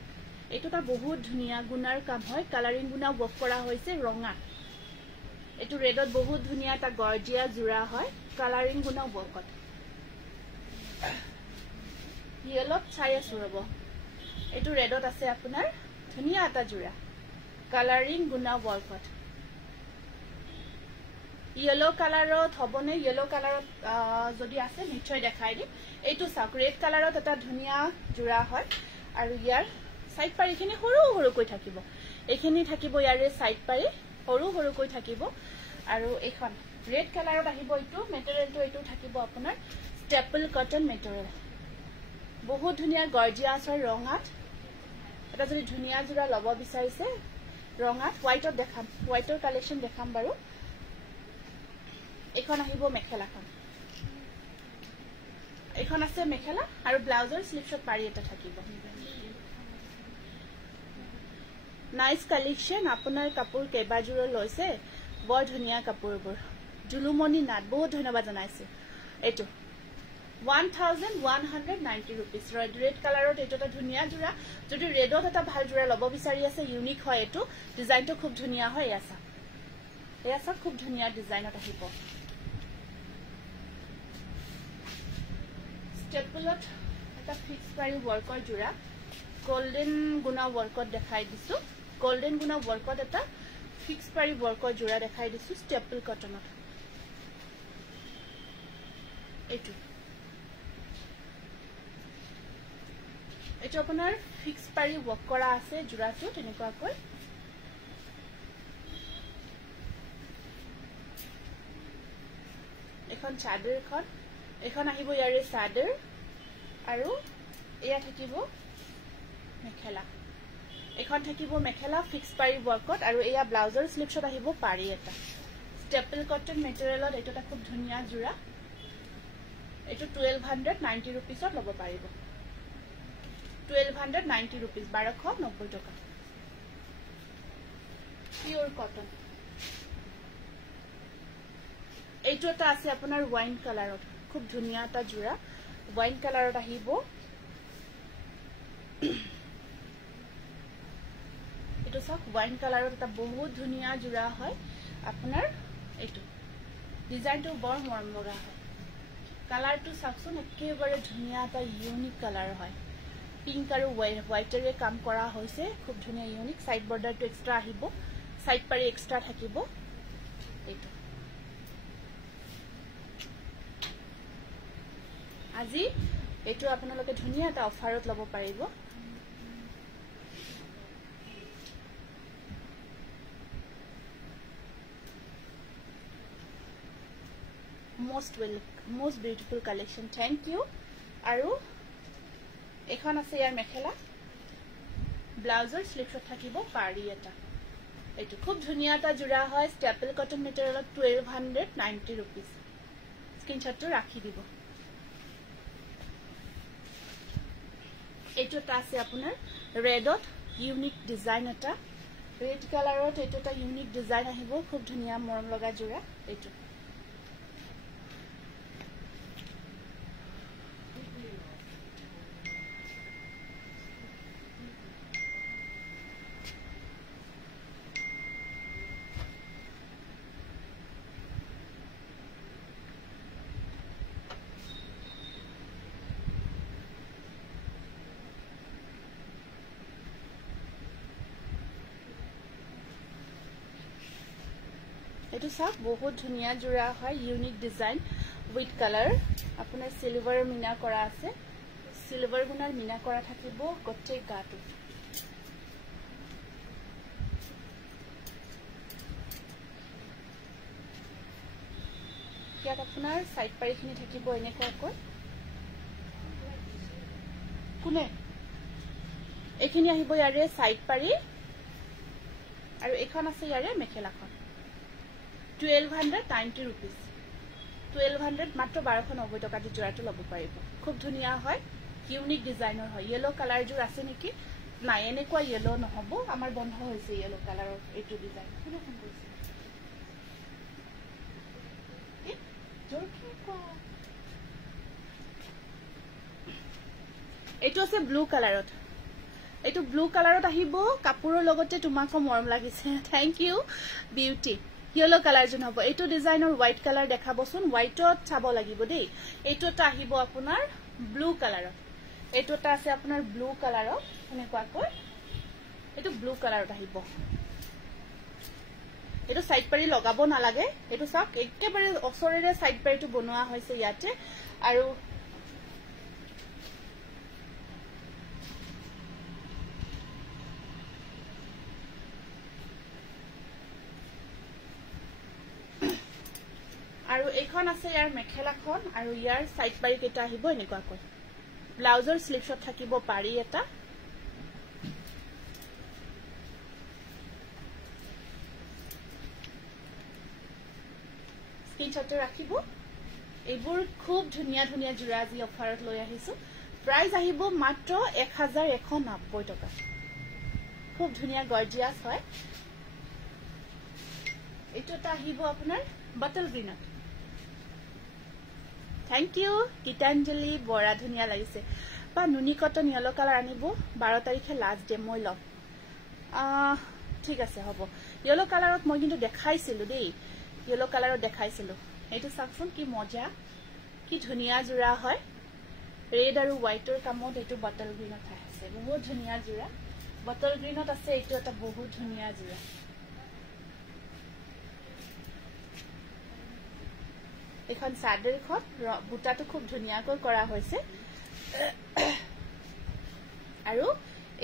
এইটোটা বহুত ধুনিয়া গুনাৰ কাম হয় কালাৰিং গুনা ওয়াৰ্ক কৰা হৈছে ৰঙা এটো ৰেডত বহুত ধুনিয়া তা গৰ্জিয়া জোৰা হয় কালাৰিং গুনা ওয়াৰ্কত ইয়েলত চাই আছো ৰব এটো ৰেডত আছে আপোনাৰ ধুনিয়া এটা জোৰা কালাৰিং গুনা ওয়াৰ্কত ইয়েলো কালাৰত হবনে ইয়েলো কালাৰত যদি আছে নিশ্চয় দেখাই দিম এইটো সাক ৰেড কালাৰত এটা ধুনিয়া জোৰা হয় আৰু ইয়াৰ সাইড পাৰিখিনি সৰু সৰুকৈ থাকিব এখিনি থাকিব ইয়াৰে সাইড পাৰি সৰু সৰুকৈ থাকিব আৰু এখন ৰেড কালাৰত আহিব এইটো মেটেৰিয়েলটো এইটো থাকিব আপোনাৰ ষ্টেপল কটন মেটেৰিয়েল বহুত ধুনিয়া গৰ্জিয়াস হয় ৰঙাত এটা যদি ধুনিয়া জোৰা লব বিচাৰিছে ৰঙাত হোৱাইটত দেখাম হোৱাইটৰ কালেকশন দেখাম বাৰু এখন আহিব মেখেলাখন এখন আছে মেখেলা আৰু ব্লাউজৰ স্লিপছত পাৰি এটা থাকিব নাইস কালেকশন আপোনাৰ কাপোৰ কেবাজুৰ লৈছে বৰ ধুনিয়া কাপোৰবোৰ জুলুমনি নাট বহুত ধন্যবাদ জনাইছে এটো 1190 rupees ৰেড কালাৰত এটো এটা ধুনিয়া জোৰা যদি ৰেডত এটা ভাল জোৰা লব বিচাৰি আছে ইউনিক হয় এটো ডিজাইনটো খুব ধুনিয়া হয় এয়াসা খুব ধুনিয়া ডিজাইনত আহিব ষ্টেপলত এটা ফিক্স পাৰি ওয়াৰ্কৰ জোৰা গোল্ডেন গুনা ওয়াৰ্কত দেখাই দিছো গোল্ডেন গুনা ওয়াৰ্কত এটা ফিক্স পাৰি ওয়াৰ্কৰ জোৰা দেখাই দিছো ষ্টেপল কটনত এটো আপোনাৰ ফিক্স পাৰি ওয়াৰ্ক কৰা আছে জোৰাটো তেনেকুৱাকৈ এখন চাদৰখন এখন আহিব ইয়াৰে চাদৰ আৰু এয়া থাকিব মেখেলা এখন থাকিব মেখেলা ফিক্স পাৰি ওয়াৰ্কত আৰু এয়া ব্লাউজৰ স্লিপছত আহিব পাৰি এটা ষ্টেপল কটন মেটেৰিয়েলত এটা খুব ধুনিয়া জোৰা এটো 1290 rupeesত লব পাৰিব 1290 rupees 1290 টকা পিওৰ কটন এইটো এটা আছে আপোনাৰ ওয়াইন কালাৰত খুব ধুনিয়া এটা জোৰা ওয়াইন কালাৰত আহিব এটো সব ওয়াইন কালাৰত এটা বহুত ধুনিয়া জোৰা হয় আপোনাৰ এইটো ডিজাইনটো বৰ মৰম লগা হয় কালাৰটো সাকচোন একেবাৰে ধুনিয়া এটা ইউনিক কালাৰ হয় পিংক আৰু হোৱাইটৰে কাম কৰা হৈছে খুব ধুনিয়া ইউনিক সাইড বৰ্ডাৰটো এক্সট্ৰা আহিব সাইড পাৰি এক্সট্ৰা থাকিব এইটো আজি এইটো আপোনালোকে ধুনিয়া এটা অফাৰত লব পাৰিব most beautiful collection. Thank you. Aru ekhon ase yar mekhela blouser sleeves thakibo pari eta etu khub dhuniya ta jura hoy staple cotton material 1290 rupees. Screenshot to rakhi dibo. Etu ta ase apunar red dot unique design eta red color ot etu ta unique design ahibo khub dhuniya morom loga jura etu etu sab bahut dhuniya jura hoy unique design with color apunar silver mina kora ase silver gunar mina kora thakibo gotte gatu kiya apunar side pari khini thakibo eneka koi kune ekhini ahibo yare side pari aru ekhon ase yare mekhela khon 1290 rupees 1200 matro 1290 taka di jura to lobo paribo khub dhuniya hoy unique designer hoy yellow color jur ase niki na ene kwa yellow no hobo amar bondho hoise yellow color etu design kune phone koise e jorki ko etu ase blue color ot etu blue color ot ahibo kapuro logote tumako morom lagise thank you beauty yellow color jon hobo etu designer white color dekhabosun white ot chabo lagibo dei etu ta ahibo apunar blue color etu ta ase apunar blue color ene kwa ko etu blue color ot ahibo etu side pari logabo na lage etu sak ekkebare osorere side pari tu bonoa hoise yate aru aru ekhon ase yar mekhela khon aru yar side pari keta ahibo enekwa koi blouser sleeves thakibo pari eta screenshot rakhibo ebur khub dhuniya dhuniya juraji offer ot loi ahisu price ahibo matro 1190 taka khub dhuniya gorgeous hoy etu ta ahibo apunar bottle green Thank you Gitanjali bora dhuniya lagise ba nuni cotton yellow color anibo 12 tarikhe last day moi log ঠিক আছে হবো yellow color ot moi kintu dekhaisilu dei yellow color ot dekhaisilu etu saksun ki moja ki dhuniya jura hoy red aru white or kamot etu bottle green ot ase bahut dhuniya jura bottle green ot ase etu eta bahut dhuniya jura এখন সাদৰ খন বুটাটো খুব ধুনিয়াকৈ কৰা হৈছে আৰু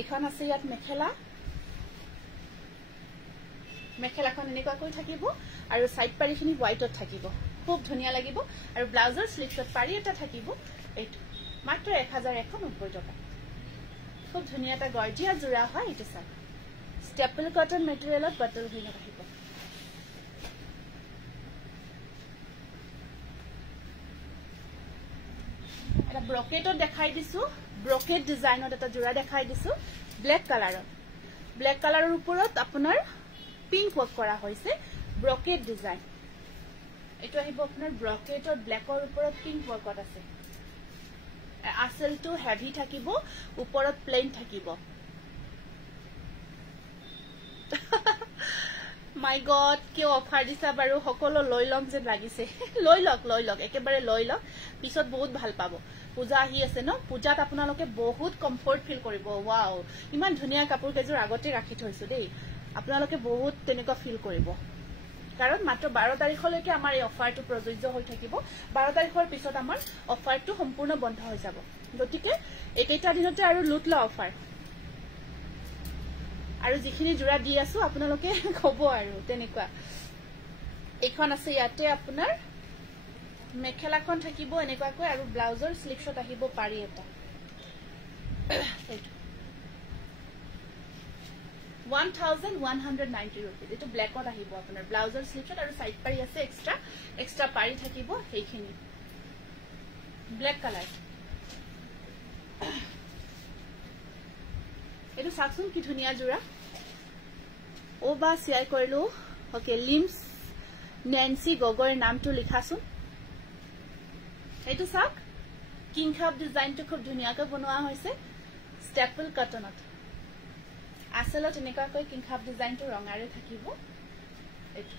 এখন আছে ইয়াত মেখেলাখন এনেকুৱা কৈ থাকিব আৰু সাইড পাৰিখিনি হোৱাইটত থাকিব খুব ধুনিয়া লাগিব আৰু ব্লাউজৰ স্লিভছত পাৰি এটা থাকিব এইটো মাত্ৰ 1190 টকা খুব ধুনিয়া এটা গৰ্জিয়াস জোৰা হয় এইটো চাই ষ্টেপল কটন মেটেৰিয়েলত বটল গ্ৰীন আহিব এটা ব্ৰকেটত দেখাই দিছো ব্ৰকেট ডিজাইনত এটা জোৰা দেখাই দিছো ব্ল্যাক কালাৰৰ ওপৰত আপোনাৰ পিংক ওয়াৰ্ক কৰা হইছে ব্ৰকেট ডিজাইন এটো আহিব আপোনাৰ ব্ৰকেটৰ ব্ল্যাকৰ ওপৰত পিংক ওয়াৰ্কত আছে আসলটো হেভি থাকিব ওপৰত প্লেন থাকিব মাই গড কি অফাৰ দিছা বাৰু সকলো লৈ লম যে লাগিছে লৈ লক একেবাৰে লৈ লক পিছত বহুত ভাল পাব পূজা আহি আছে ন পূজাত আপোনালোকে বহুত কমফৰ্ট ফিল কৰিব ওয়াও ইমান ধুনিয়া কাপোৰ কেজোৰ আগতে ৰাখি থৈছো দেই আপোনালোকে বহুত তেনেকুৱা ফিল কৰিব কাৰণ মাত্ৰ 12 তাৰিখলৈকে আমাৰ এই অফাৰটো প্ৰযোজ্য হৈ থাকিব 12 তাৰিখৰ পিছত আমাৰ অফাৰটো সম্পূৰ্ণ বন্ধ হৈ যাব গতিকে একেটা দিনতে আৰু লুটলা অফাৰ আৰু যিখিনি জোৰা দি আছো আপোনালোকে ক'ব আৰু তেনেকুৱা এখন আছে ইয়াতে আপোনাৰ মেখেলাখন থাকিব এনেকুৱাকৈ আৰু ব্লাউজৰ স্লিভছত আহিব পাৰি এটা 1190 rupees এটো ব্ল্যাকত আহিব আপোনাৰ ব্লাউজৰ স্লিভছত আৰু সাইড পাৰি আছে এক্সট্ৰা পাৰি থাকিব সেইখিনি ব্ল্যাক কালাৰ এটো সাকচোন কি ধুনিয়া জোৰা ও বা শেয়াৰ কৰিলো ওকে লিমস নেন্সি গগৈৰ নামটো লিখাছোন এটো সাক কিং খাপ ডিজাইনটো খুব ধুনিয়াকৈ বনোৱা হৈছে স্টেপল কটনত আসলত এনেকুৱাকৈ কিং খাপ ডিজাইনটো ৰঙাৰে থাকিব এটো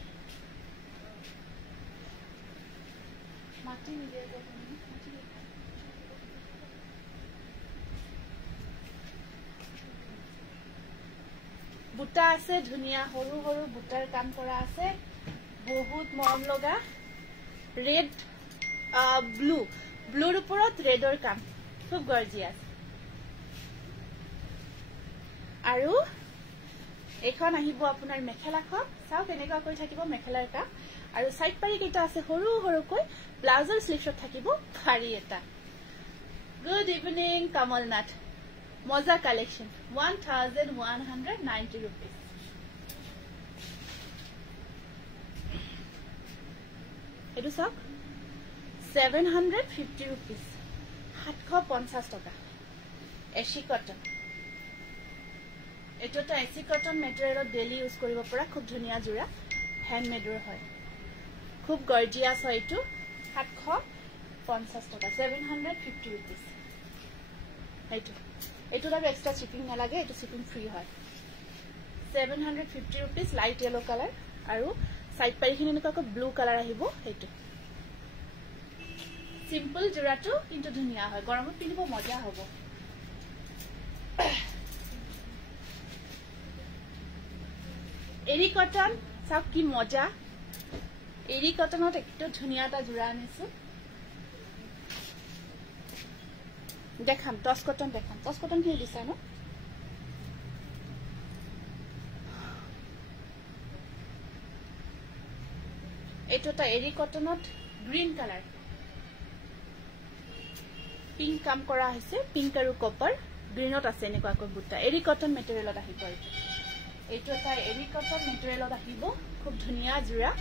মাটি নিদিয়ে বুটা আছে ধুনিয়া হৰু হৰু বুটাৰ কাম কৰা আছে বহুত মৰম লগা ৰেড ব্লুৰ ওপৰত ৰেডৰ কাম খুব গৰ্জিয়াস আৰু এখন আহিব আপোনাৰ মেখেলাখন চাও কেনেকুৱা কৰি থাকিব মেখেলাৰ কাম আৰু সাইড পাৰি কেইটা আছে হৰু হৰুকৈ ব্লাউজৰ স্লিভছত থাকিব ফাৰি এটা গুড ইভিনিং কমলনাথ মজা কালেকশন 1190 rupees এটো সব 750 rupees 750 টাকা এসি কটন এটোটা এসি কটন মেটেৰিয়েলত ডেইলি ইউজ কৰিব পৰা খুব ধুনিয়া জোৰা হ্যান্ডমেডৰ হয় খুব গৰ্জিয়াস হয় এটো 750 টাকা 750 rupees এটো আৰু এক্সট্ৰা শিপিং নালাগে এটো শিপিং ফ্ৰী হয় 750 rupees লাইট yellow কালাৰ আৰু সাইড পাৰিখিনি এনেকুৱা ব্লু কালাৰ আহিব এটো সিম্পল জোৰাটো কিন্তু ধুনিয়া হয় গৰমত পিন্ধিব মজা হ'ব এৰি কটন সব কি মজা এৰি কটনত একটু ধুনিয়াটা জোৰা আনিছো দেখাম টস কটন কি দিছা ন এটোটা এৰি কটনত গ্ৰীন কালাৰ পিংক কাম কৰা হৈছে পিংক আৰু কপাৰ গ্ৰীনত আছে এনেকুৱাকৈ বুটা এৰি কটন মেটেৰিয়েলত আহিব এইটো এটা এৰি কটন মেটেৰিয়েলত আহিব খুব ধুনিয়া জোৰা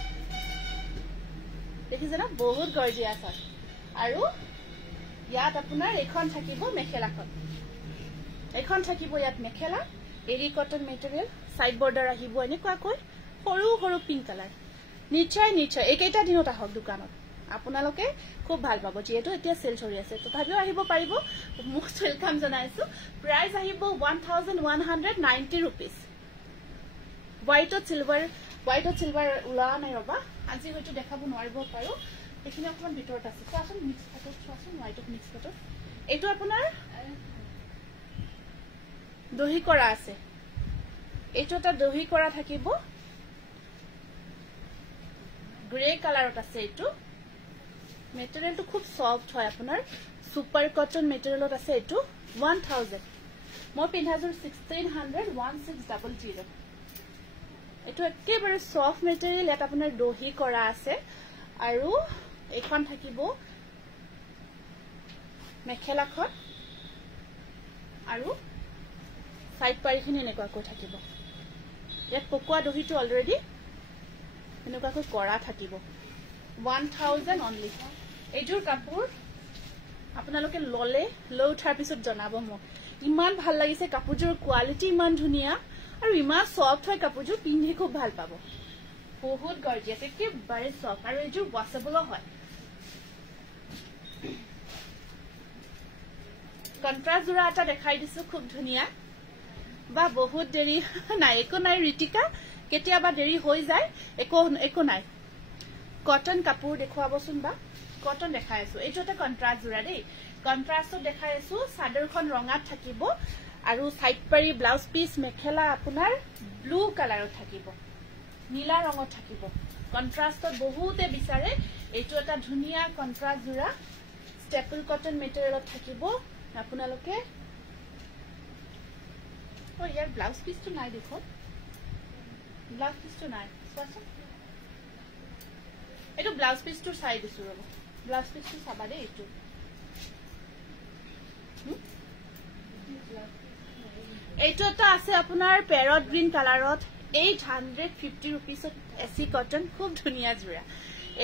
দেখিছে না বহুত গৰ্জিয়াস আছে আৰু ইয়াত আপোনাৰ এখন থাকিব মেখেলাখন এখন থাকিব ইয়াত মেখেলা এৰি কটন মেটেৰিয়েল সাইড বৰ্ডাৰ আহিব এনেকুৱাকৈ সৰু সৰু পিংক কালাৰ নিশ্চয় একেটা দিনত আহক দোকানত আপোনালোকে খুব ভাল পাব যেহেতু এতিয়া সেল চলি আছে তথাপিও আহিব পাৰিব মোস্ট ওয়েলকাম জনাইছো প্ৰাইস আহিব 1190 rupees হোয়াইট ও সিলভাৰ উলা নাই ৰবা আজি হয়তো দেখাব নোৱাৰিব পাৰো এখিনি অকমান ভিতৰত আছে চাচোন মিক্স ফটো চাচোন হোয়াইট মিক্স ফটো এটো আপোনাৰ দহি কৰা আছে এটো এটা দহি কৰা থাকিব গ্ৰে কালাৰত আছে এটো মেটেৰিয়েলটো খুব সফট হয় আপোনাৰ সুপাৰ কটন মেটেৰিয়েলত আছে এটো 1000 মই পিন্ধাজুৰ 1600 এটো একেবাৰে সফট মেটেৰিয়েল এটা আপোনাৰ দহি কৰা আছে আৰু এখন থাকিব মেখেলাখন আৰু সাইড পাৰিখিনি এনেকুৱাকৈ থাকিব ইয়াত পকোৱা দহিটো অলৰেডি এনেকুৱাকৈ কৰা থাকিব 1000 অনলি এইটোৰ কাপোৰ আপোনালোকে ললে লৈ উঠাৰ পিছত জনাব মোক ইমান ভাল লাগিছে কাপোৰজোৰ কোৱালিটি ইমান ধুনিয়া আৰু ইমান সফট হয় কাপোৰজোৰ পিন্ধি খুব ভাল পাব বহুত গৰ্জিয়াস একেবাৰে সফট আৰু এইযোৰ ওয়াশেবল হয় কন্ট্ৰাস্ট জোৰা এটা দেখাই দিছো খুব ধুনিয়া বা বহুত দেৰি নাই একো নাই ৰিতিকা কেতিয়াবা দেৰি হৈ যায় একো নাই কটন কাপোৰ দেখুৱাবচোন বা কটন দেখাই আছো এইটো এটা কন্ট্ৰাস্ট জোৰা দেই কন্ট্ৰাস্টত দেখাই আছো সাদৰখন ৰঙাত থাকিব আৰু সাইড পাৰি ব্লাউজ পিস মেখেলা আপোনাৰ ব্লু কালাৰত থাকিব নীলা ৰঙত থাকিব কন্ট্ৰাস্টত বহুতে বিচাৰে এইটো এটা ধুনিয়া কন্ট্ৰাস্ট জোৰা স্টেপল কটন মেটেৰিয়েলত থাকিব আপোনালোকে ও ইয়াৰ ব্লাউজ পিসটো নাই দেখো ব্লাউজ পিসটো নাই চোৱাচোন এটো ব্লাউজ পিসটো চাই দিছো ৰব ব্লাউজ পিসটো চাবা দেই এইটো এইটো এটা আছে আপোনাৰ পেৰট গ্ৰীণ কালাৰত 850 rupeesত এসি কটন খুব ধুনিয়া জোৰা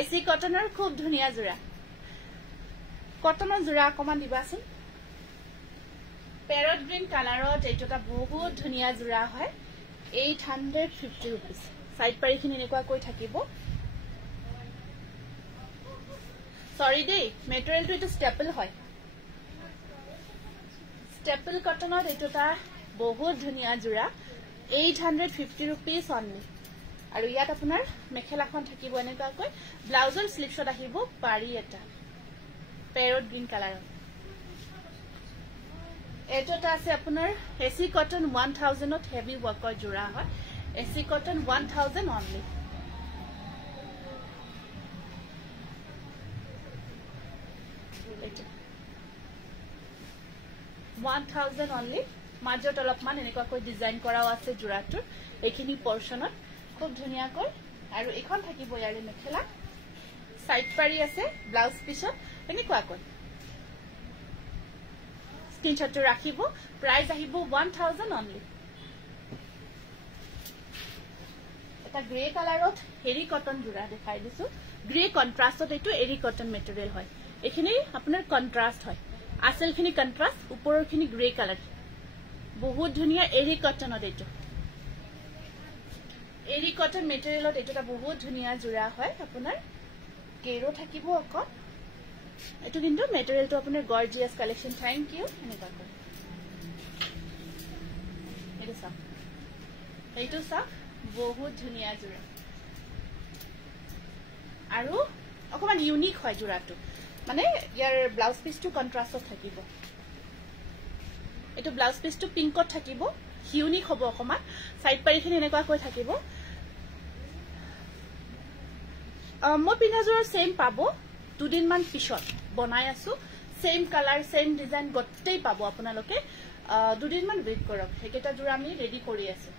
এসি কটনৰ খুব ধুনিয়া জোৰা কটনৰ জোৰা অকমান দিবাচোন পেৰট গ্ৰীণ কালাৰত এইটো এটা বহুত ধুনিয়া জোৰা হয় 850 rupees সাইড পাৰিখিনি এনেকুৱা কৈ থাকিব সৰি দেই মেটেৰিয়েলটো এটা ষ্টেপল হয় ষ্টেপল কটনত এইটো এটা বহুত ধুনিয়া জোৰা 850 rupees only আৰু ইয়াত আপোনাৰ মেখেলাখন থাকিব এনেকুৱাকৈ ব্লাউজৰ স্লিভছত আহিব পাৰি এটা পেৰট গ্ৰীণ কালাৰত এইটোটা আছে আপোনাৰ এসি কটন 1000ত হেভি ওয়াৰ্কৰ জোৰা হয় এসি কটন 1000 only এইটো 1000 only মাজত অলপমান এনেকুৱাকৈ ডিজাইন কৰাও আছে জোৰাটোৰ এইখিনি পৰ্চনত খুব ধুনিয়াকৈ আৰু এখন থাকিব ইয়াৰে মেখেলা সাইড পাৰি আছে ব্লাউজ পিছত এনেকুৱাকৈ স্ক্ৰিনশ্বটটো ৰাখিব প্ৰাইস আহিব 1000 only এটা গ্ৰে কালাৰত হেৰি কটন জোৰা দেখাই দিছো গ্ৰে কন্ট্ৰাষ্টত এইটো এৰি কটন মেটেৰিয়েল হয় এইখিনি আপোনাৰ কন্ট্ৰাষ্ট হয় আসলখিনি কন্ট্ৰাষ্ট ওপৰৰখিনি গ্ৰে কালাৰ বহুত ধুনিয়া এৰি কটনত এইটো এৰি কটন মেটেৰিয়েলত এইটো এটা বহুত ধুনিয়া জোৰা হয় আপোনাৰ কেৰো থাকিব অকল এইটো কিন্তু মেটেৰিয়েলটো আপোনাৰ গৰ্জিয়াস কালেকশন থ্যাংক ইউ এনেকুৱা কৰে এইটো চাওক বহুত ধুনিয়া জোৰা আৰু অকমান ইউনিক হয় জোৰাটো মানে ইয়াৰ ব্লাউজ পিসটো কন্ট্ৰাষ্টত থাকিব এইটো ব্লাউজ পিসটো পিংকত থাকিব ইউনিক হ'ব অকমান সাইড পাৰিখিনি এনেকুৱা কৈ থাকিব মই পিনাজোৰৰ সেম পাব দুদিন মান পিছত বনাই আছো সেম কালাৰ সেম ডিজাইন গটেই পাব আপোনালোকে দুদিন মান ওয়েট কৰক হেকেটা জোৰা আমি ৰেডি কৰি আছো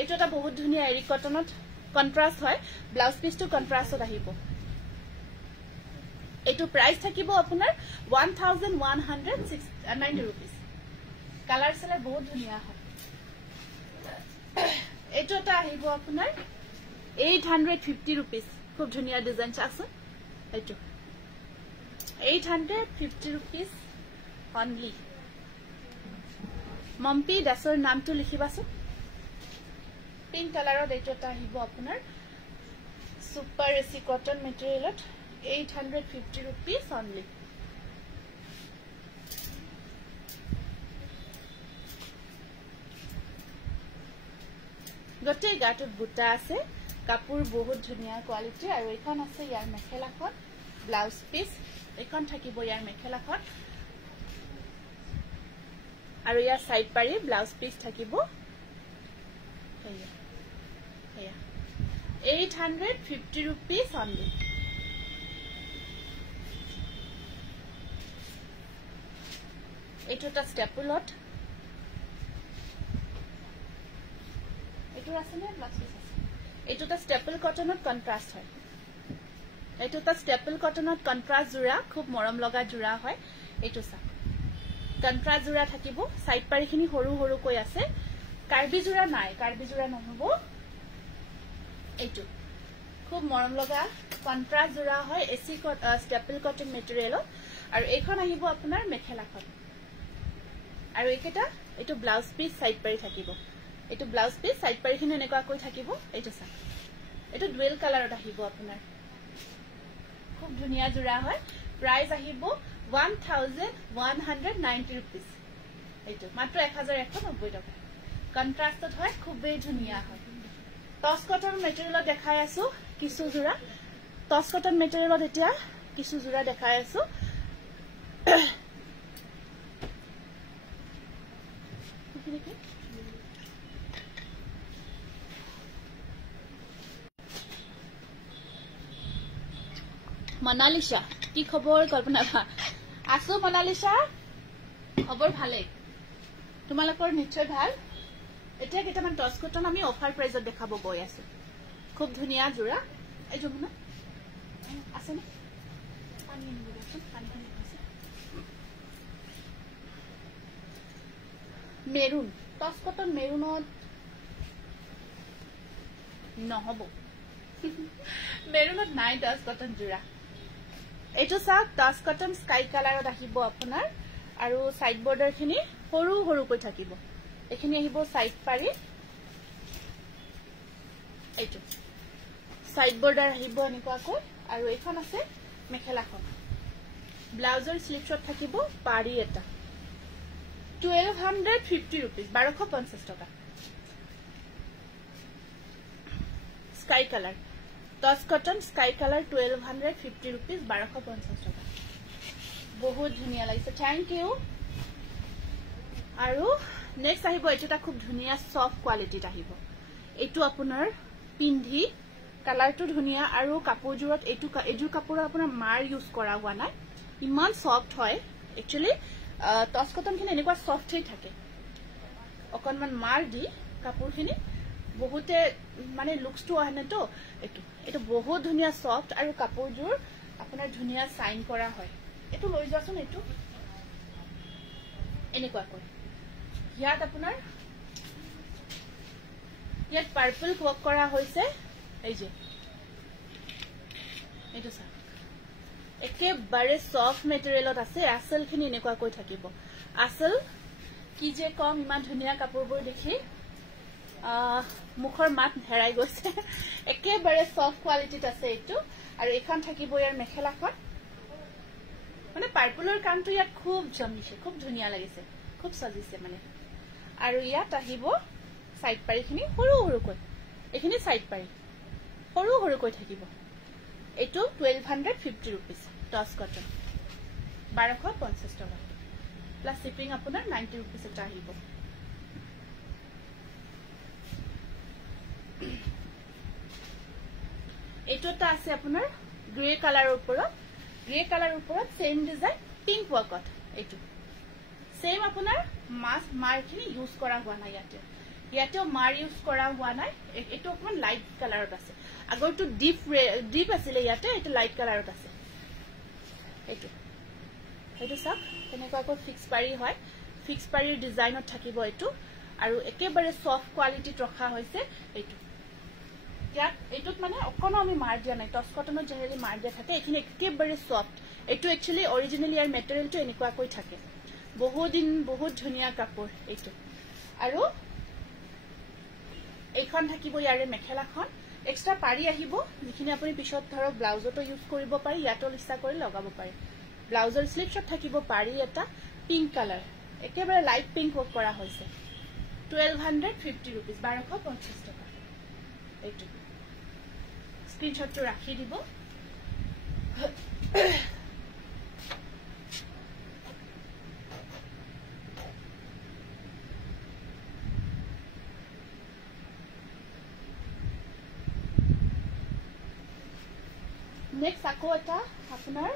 এইটো এটা বহুত ধুনিয়া এৰি কটনত কন্ট্ৰাষ্ট হয় ব্লাউজ পিসটো কন্ট্ৰাষ্টত আহিব এইটো প্ৰাইস থাকিব আপোনাৰ 1190 rupees কালাৰ সেলাৰ বহুত ধুনিয়া হয় এইটো এটা আহিব আপোনাৰ 850 rupees খুব ধুনিয়া ডিজাইন আছে এইটো 850 rupees only মম্পি দাসৰ নামটো লিখিবাচোন পিংক কালাৰত এইটো এটা আহিব আপোনাৰ সুপাৰ এসি কটন মেটেৰিয়েলত 850 rupees only গটে গাটত বুটা আছে কাপোৰ বহুত ধুনিয়া কোৱালিটি আৰু এখন আছে ইয়াৰ মেখেলাখন ব্লাউজ পিস এখন থাকিব ইয়াৰ মেখেলাখন আৰু ইয়াৰ সাইড পাৰি ব্লাউজ পিস থাকিব এয়া 850 rupees only এইটো এটা ষ্টেপলত এইটো আছে নে ব্লাউজ পিস আছে এইটো এটা ষ্টেপল কটনত কন্ট্ৰাষ্ট হয় এইটো এটা ষ্টেপল কটনত কন্ট্ৰাষ্ট জোৰা খুব মৰম লগা জোৰা হয় এইটো সা কন্ট্ৰাষ্ট জোৰা থাকিব সাইড পাৰিখিনি হৰু হৰু কৈ আছে কাৰ্বি জোৰা নাই কাৰ্বি জোৰা নহব এইটো খুব মৰম লগা কন্ট্ৰাষ্ট জোৰা হয় এসি ষ্টেপল কটন মেটেৰিয়েলত আৰু এইখন আহিব আপোনাৰ মেখেলাখন আৰু এইকেটা এইটো ব্লাউজ পিস সাইড পাৰি থাকিব এইটো ব্লাউজ পিস সাইড পাৰিখিনি এনেকুৱা কৈ থাকিব এইটো সা এইটো ডুৱেল কালাৰত আহিব আপোনাৰ খুব ধুনিয়া জোৰা হয় প্ৰাইস আহিব 1190 rupees এইটো মাত্ৰ 1190 টকা কন্ট্ৰাষ্টত হয় খুবেই ধুনিয়া হয় টস কটন মেটেৰিয়েলত দেখাই আছো কিছু জোৰা টস কটন মেটেৰিয়েলত এতিয়া কিছু জোৰা দেখাই আছো মনালিশা কি খবৰ কল্পনা ভা আছো মনালিশা খবৰ ভালে তোমালোকৰ নিশ্চয় ভাল এটা কেটামান টস কটন আমি অফাৰ প্ৰাইজত দেখাব গৈ আছো খুব ধুনিয়া জোৰা এই যমুনা আছে না মেৰুন টচ কটন মেৰুনত নহব মেৰুনত নাই টচ কটন জোৰা এইটো চাওক টচ কটন স্কাই কালাৰত আহিব আপোনাৰ আৰু সাইড বৰ্ডাৰ খিনি সৰু সৰুকৈ থাকিব এখিনি আহিব সাইড পাৰি এইটো সাইড বৰ্ডাৰ আহিব এনেকুৱাকৈ আৰু এখন আছে মেখেলাখন ব্লাউজৰ স্লিভছত থাকিব পাৰি এটা 1250 rupees 1250 টকা স্কাই কালাৰ টচ কটন স্কাই কালাৰ 1250 rupees 1250 টকা বহুত ধুনিয়া লাগিছে থ্যাংক ইউ আৰু নেক্সট আহিব এটা খুব ধুনিয়া সফট কোৱালিটিত আহিব এটো আপোনাৰ পিন্ধি কালাৰটো ধুনিয়া আৰু কাপোৰজোৰত এজোৰ কাপোৰ আপোনাৰ মাৰ ইউজ কৰা হোৱা নাই ইমান সফট হয় একচুয়ালি টচ কটন খিনি এনেকুৱা সফটই থাকে অকনমান মাৰ দি কাপোৰখিনি বহুতে মানে লুকসটো আহে তো এটো বহুত ধুনিয়া সফট আৰু কাপোৰজোৰ আপোনাৰ ধুনিয়া সাইন কৰা হয় এটো লৈ যাচোন এটো এনেকুৱা কৰে ইয়াত আপোনাৰ ইয়াত পাৰ্পল ৱৰ্ক কৰা হৈছে এই যে এটো সা একেবাৰে সফট মেটেৰিয়েলত আছে আসল খিনি এনেকুৱা কৈ থাকিব আসল কি যে কম ইমান ধুনিয়া কাপোৰবোৰ দেখি মুখৰ মাত হেৰাই গৈছে একেবাৰে সফট কোৱালিটিত আছে এটো আৰু এখন থাকিব ইয়াৰ মেখেলাখন মানে পাৰ্পলৰ কামটো ইয়াত খুব জমিছে খুব ধুনিয়া লাগিছে খুব সজিছে মানে আৰু ইয়াত আহিব সাইড পাৰিখিনি সৰু সৰুকৈ এখিনি সাইড পাৰি সৰু সৰুকৈ থাকিব এটো 1250 rupees টচ কটন 1250 টকা প্লাস শিপিং আপোনাৰ 90 rupees এটা আহিব এটো এটা আছে আপোনাৰ গ্ৰে কালাৰৰ ওপৰত সেম ডিজাইন পিংক ওয়াৰ্কত এটো সেম আপোনাৰ মাৰখিনি ইউজ কৰা হোৱা নাই ইয়াতেও মাৰ ইউজ কৰা হোৱা নাই এটো অকমান লাইট কালাৰত আছে আগৰটো ডিপ আছিল ইয়াতে এটো লাইট কালাৰত আছে এটো সব কেনেকুৱাকৈ ফিক্স পাৰি হয় ফিক্স পাৰিৰ ডিজাইনত থাকিব এটো আৰু একেবাৰে সফট কোৱালিটিত ৰখা হৈছে এটো ইয়াত এটোত মানে অকনো আমি মাৰ দিয়া নাই টচ কটনত জেনেৰেলি মাৰ দিয়া থাকে এখিনি একেবাৰে সফট এটো একচুয়ালি অৰিজিনালি ইয়াৰ মেটেৰিয়েলটো এনেকুৱাকৈ থাকে বহুত ধুনিয়া কাপোৰ এটো আৰু এইখন থাকিব ইয়াৰে মেখেলাখন এক্সট্ৰা পাৰি আহিব যিখিনি আপুনি পিছত ধৰক ব্লাউজতো ইউজ কৰিব পাৰি ইয়াতো লিস্তা কৰি লগাব পাৰি ব্লাউজৰ স্লিভছত থাকিব পাৰি এটা পিংক কালাৰ একেবাৰে লাইট পিংক ৱৰ্ক কৰা হৈছে 1250 rupees 1250 টকা এইটো স্ক্ৰিনশ্বটটো ৰাখি দিব নেক্সট আকৌ এটা আপোনাৰ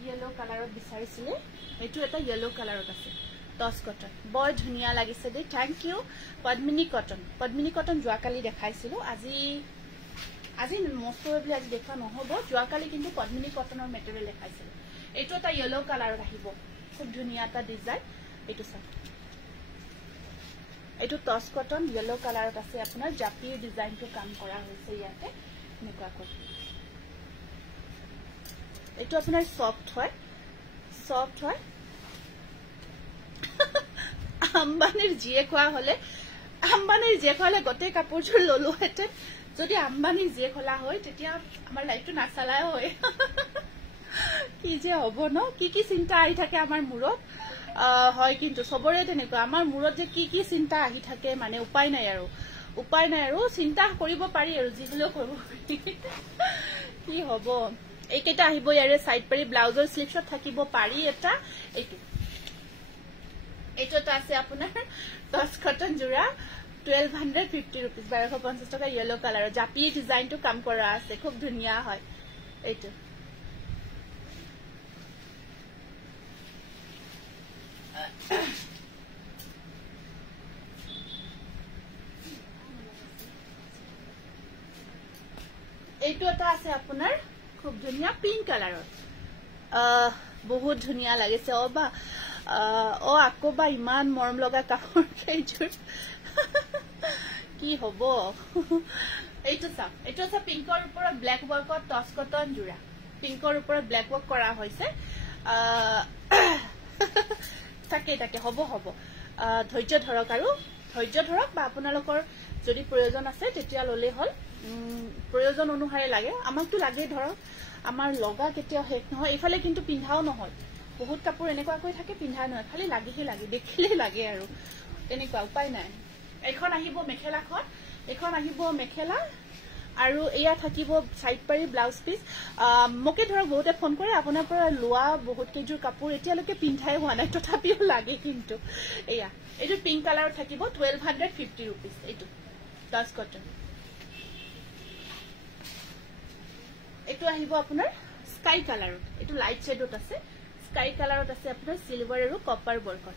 ইয়েলো কালাৰত বিচাৰিছিলে এটো এটা ইয়েলো কালাৰত আছে টচ কটন বৰ ধুনিয়া লাগিছে দে থ্যাংক ইউ পদ্মিনী কটন জোৱাকালি দেখাইছিলো আজি মোস্ট প্ৰবাবলি আজি দেখা নহব জোৱাকালি কিন্তু পদ্মিনী কটনৰ মেটেৰিয়েল দেখাইছিলো এটো এটা ইয়েলো কালাৰত আহিব খুব ধুনিয়া এটা ডিজাইন এটো চাওক এটো টচ কটন ইয়েলো কালাৰত আছে আপোনাৰ জাপিৰ ডিজাইনটো কাম কৰা হৈছে ইয়াতে এনেকুৱাকৈ এটো আপোনাৰ সফট হয় আম্বানিৰ জিয়ে কোৱা হলে গতে কাপোৰজোৰ ললো হেতে যদি আম্বানিৰ জিয়ে খোলা হয় তেতিয়া আমাৰ লাইফটো নাচালাই হয় কি যে হ'ব ন কি চিন্তা আহি থাকে আমাৰ মূৰত হয় কিন্তু সবৰে তেনেকুৱা আমাৰ মূৰত যে কি চিন্তা আহি থাকে মানে উপায় নাই আৰু চিন্তা কৰিব পাৰি আৰু যি হলেও কৰিব কি হ'ব এইকেইটা আহিব ইয়াৰে সাইড পাৰি ব্লাউজৰ স্লিভছত থাকিব পাৰি এটা এইটো এটা আছে আপোনাৰ টচ কটন জোৰা 1250 rupees 1250 টকা ইয়েলো কালাৰৰ জাপি ডিজাইনটো কাম কৰা আছে খুব ধুনিয়া হয় এইটো এইটো এটা আছে আপোনাৰ খুব ধুনিয়া পিংক কালাৰৰ বহুত ধুনীয়া লাগিছে বা আকৌ বা ইমান মৰম লগা কাপোৰ কেইযোৰ কি হব এইটো চা পিংকৰ ওপৰত ব্লেক ৱৰ্কত টচ কটন জোৰা পিংকৰ ওপৰত ব্লেক ৱৰ্ক কৰা হৈছে তাকে হ'ব ধৈৰ্য ধৰক বা আপোনালোকৰ যদি প্ৰয়োজন আছে তেতিয়া ললে হল প্ৰয়োজন অনুসাৰে লাগে আমাকতো লাগে ধৰক আমাৰ লগা কেতিয়াও শেষ নহয় এইফালে কিন্তু পিন্ধাও নহয় বহুত কাপোৰ এনেকুৱাকৈ থাকে পিন্ধা নহয় খালি লাগেহে লাগে দেখিলে লাগে আৰু তেনেকুৱা উপায় নাই এখন আহিব মেখেলা আৰু এয়া থাকিব সাইড পাৰি ব্লাউজ পিস মোকে ধৰক বহুতে ফোন কৰে আপোনাৰ পৰা লোৱা বহুত কেইযোৰ কাপোৰ এতিয়ালৈকে পিন্ধাই হোৱা নাই তথাপিও লাগে কিন্তু এয়া এইটো পিংক কালাৰত থাকিব 1250 rupees এইটো টাচ কটন এইটো আহিব আপোনাৰ স্কাই কালাৰত এইটো লাইট শেডত আছে স্কাই কালাৰত আছে আপোনাৰ সিলভাৰ আৰু কপাৰ ৱৰ্কত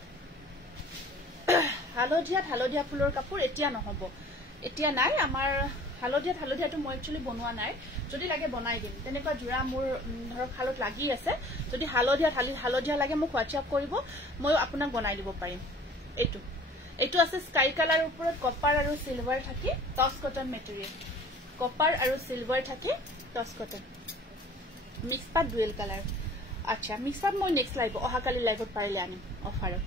হালধীয়া ফুলৰ কাপোৰ এতিয়া নহব এতিয়া নাই আমাৰ হালধীয়াটো মই একচুয়ালি বনোৱা নাই যদি লাগে বনাই দিম তেনেকুৱা জোৰা মোৰ ধৰক হালত লাগি আছে যদি হালধীয়া লাগে মোক হোৱাটছআপ কৰিব মই আপোনাক বনাই দিব পাৰিম এইটো আছে স্কাই কালাৰ ওপৰত কপাৰ আৰু সিলভাৰ থাকি টচ কটন মেটেৰিয়েল কপাৰ আৰু সিলভাৰ থাকি টচ কটন মিক্স পাত ডুৱেল কালাৰ আচ্ছা মিক্স পাত মই নেক্সট লাইভ অহাকালি লাইভত পাৰিলে আনিম অফাৰত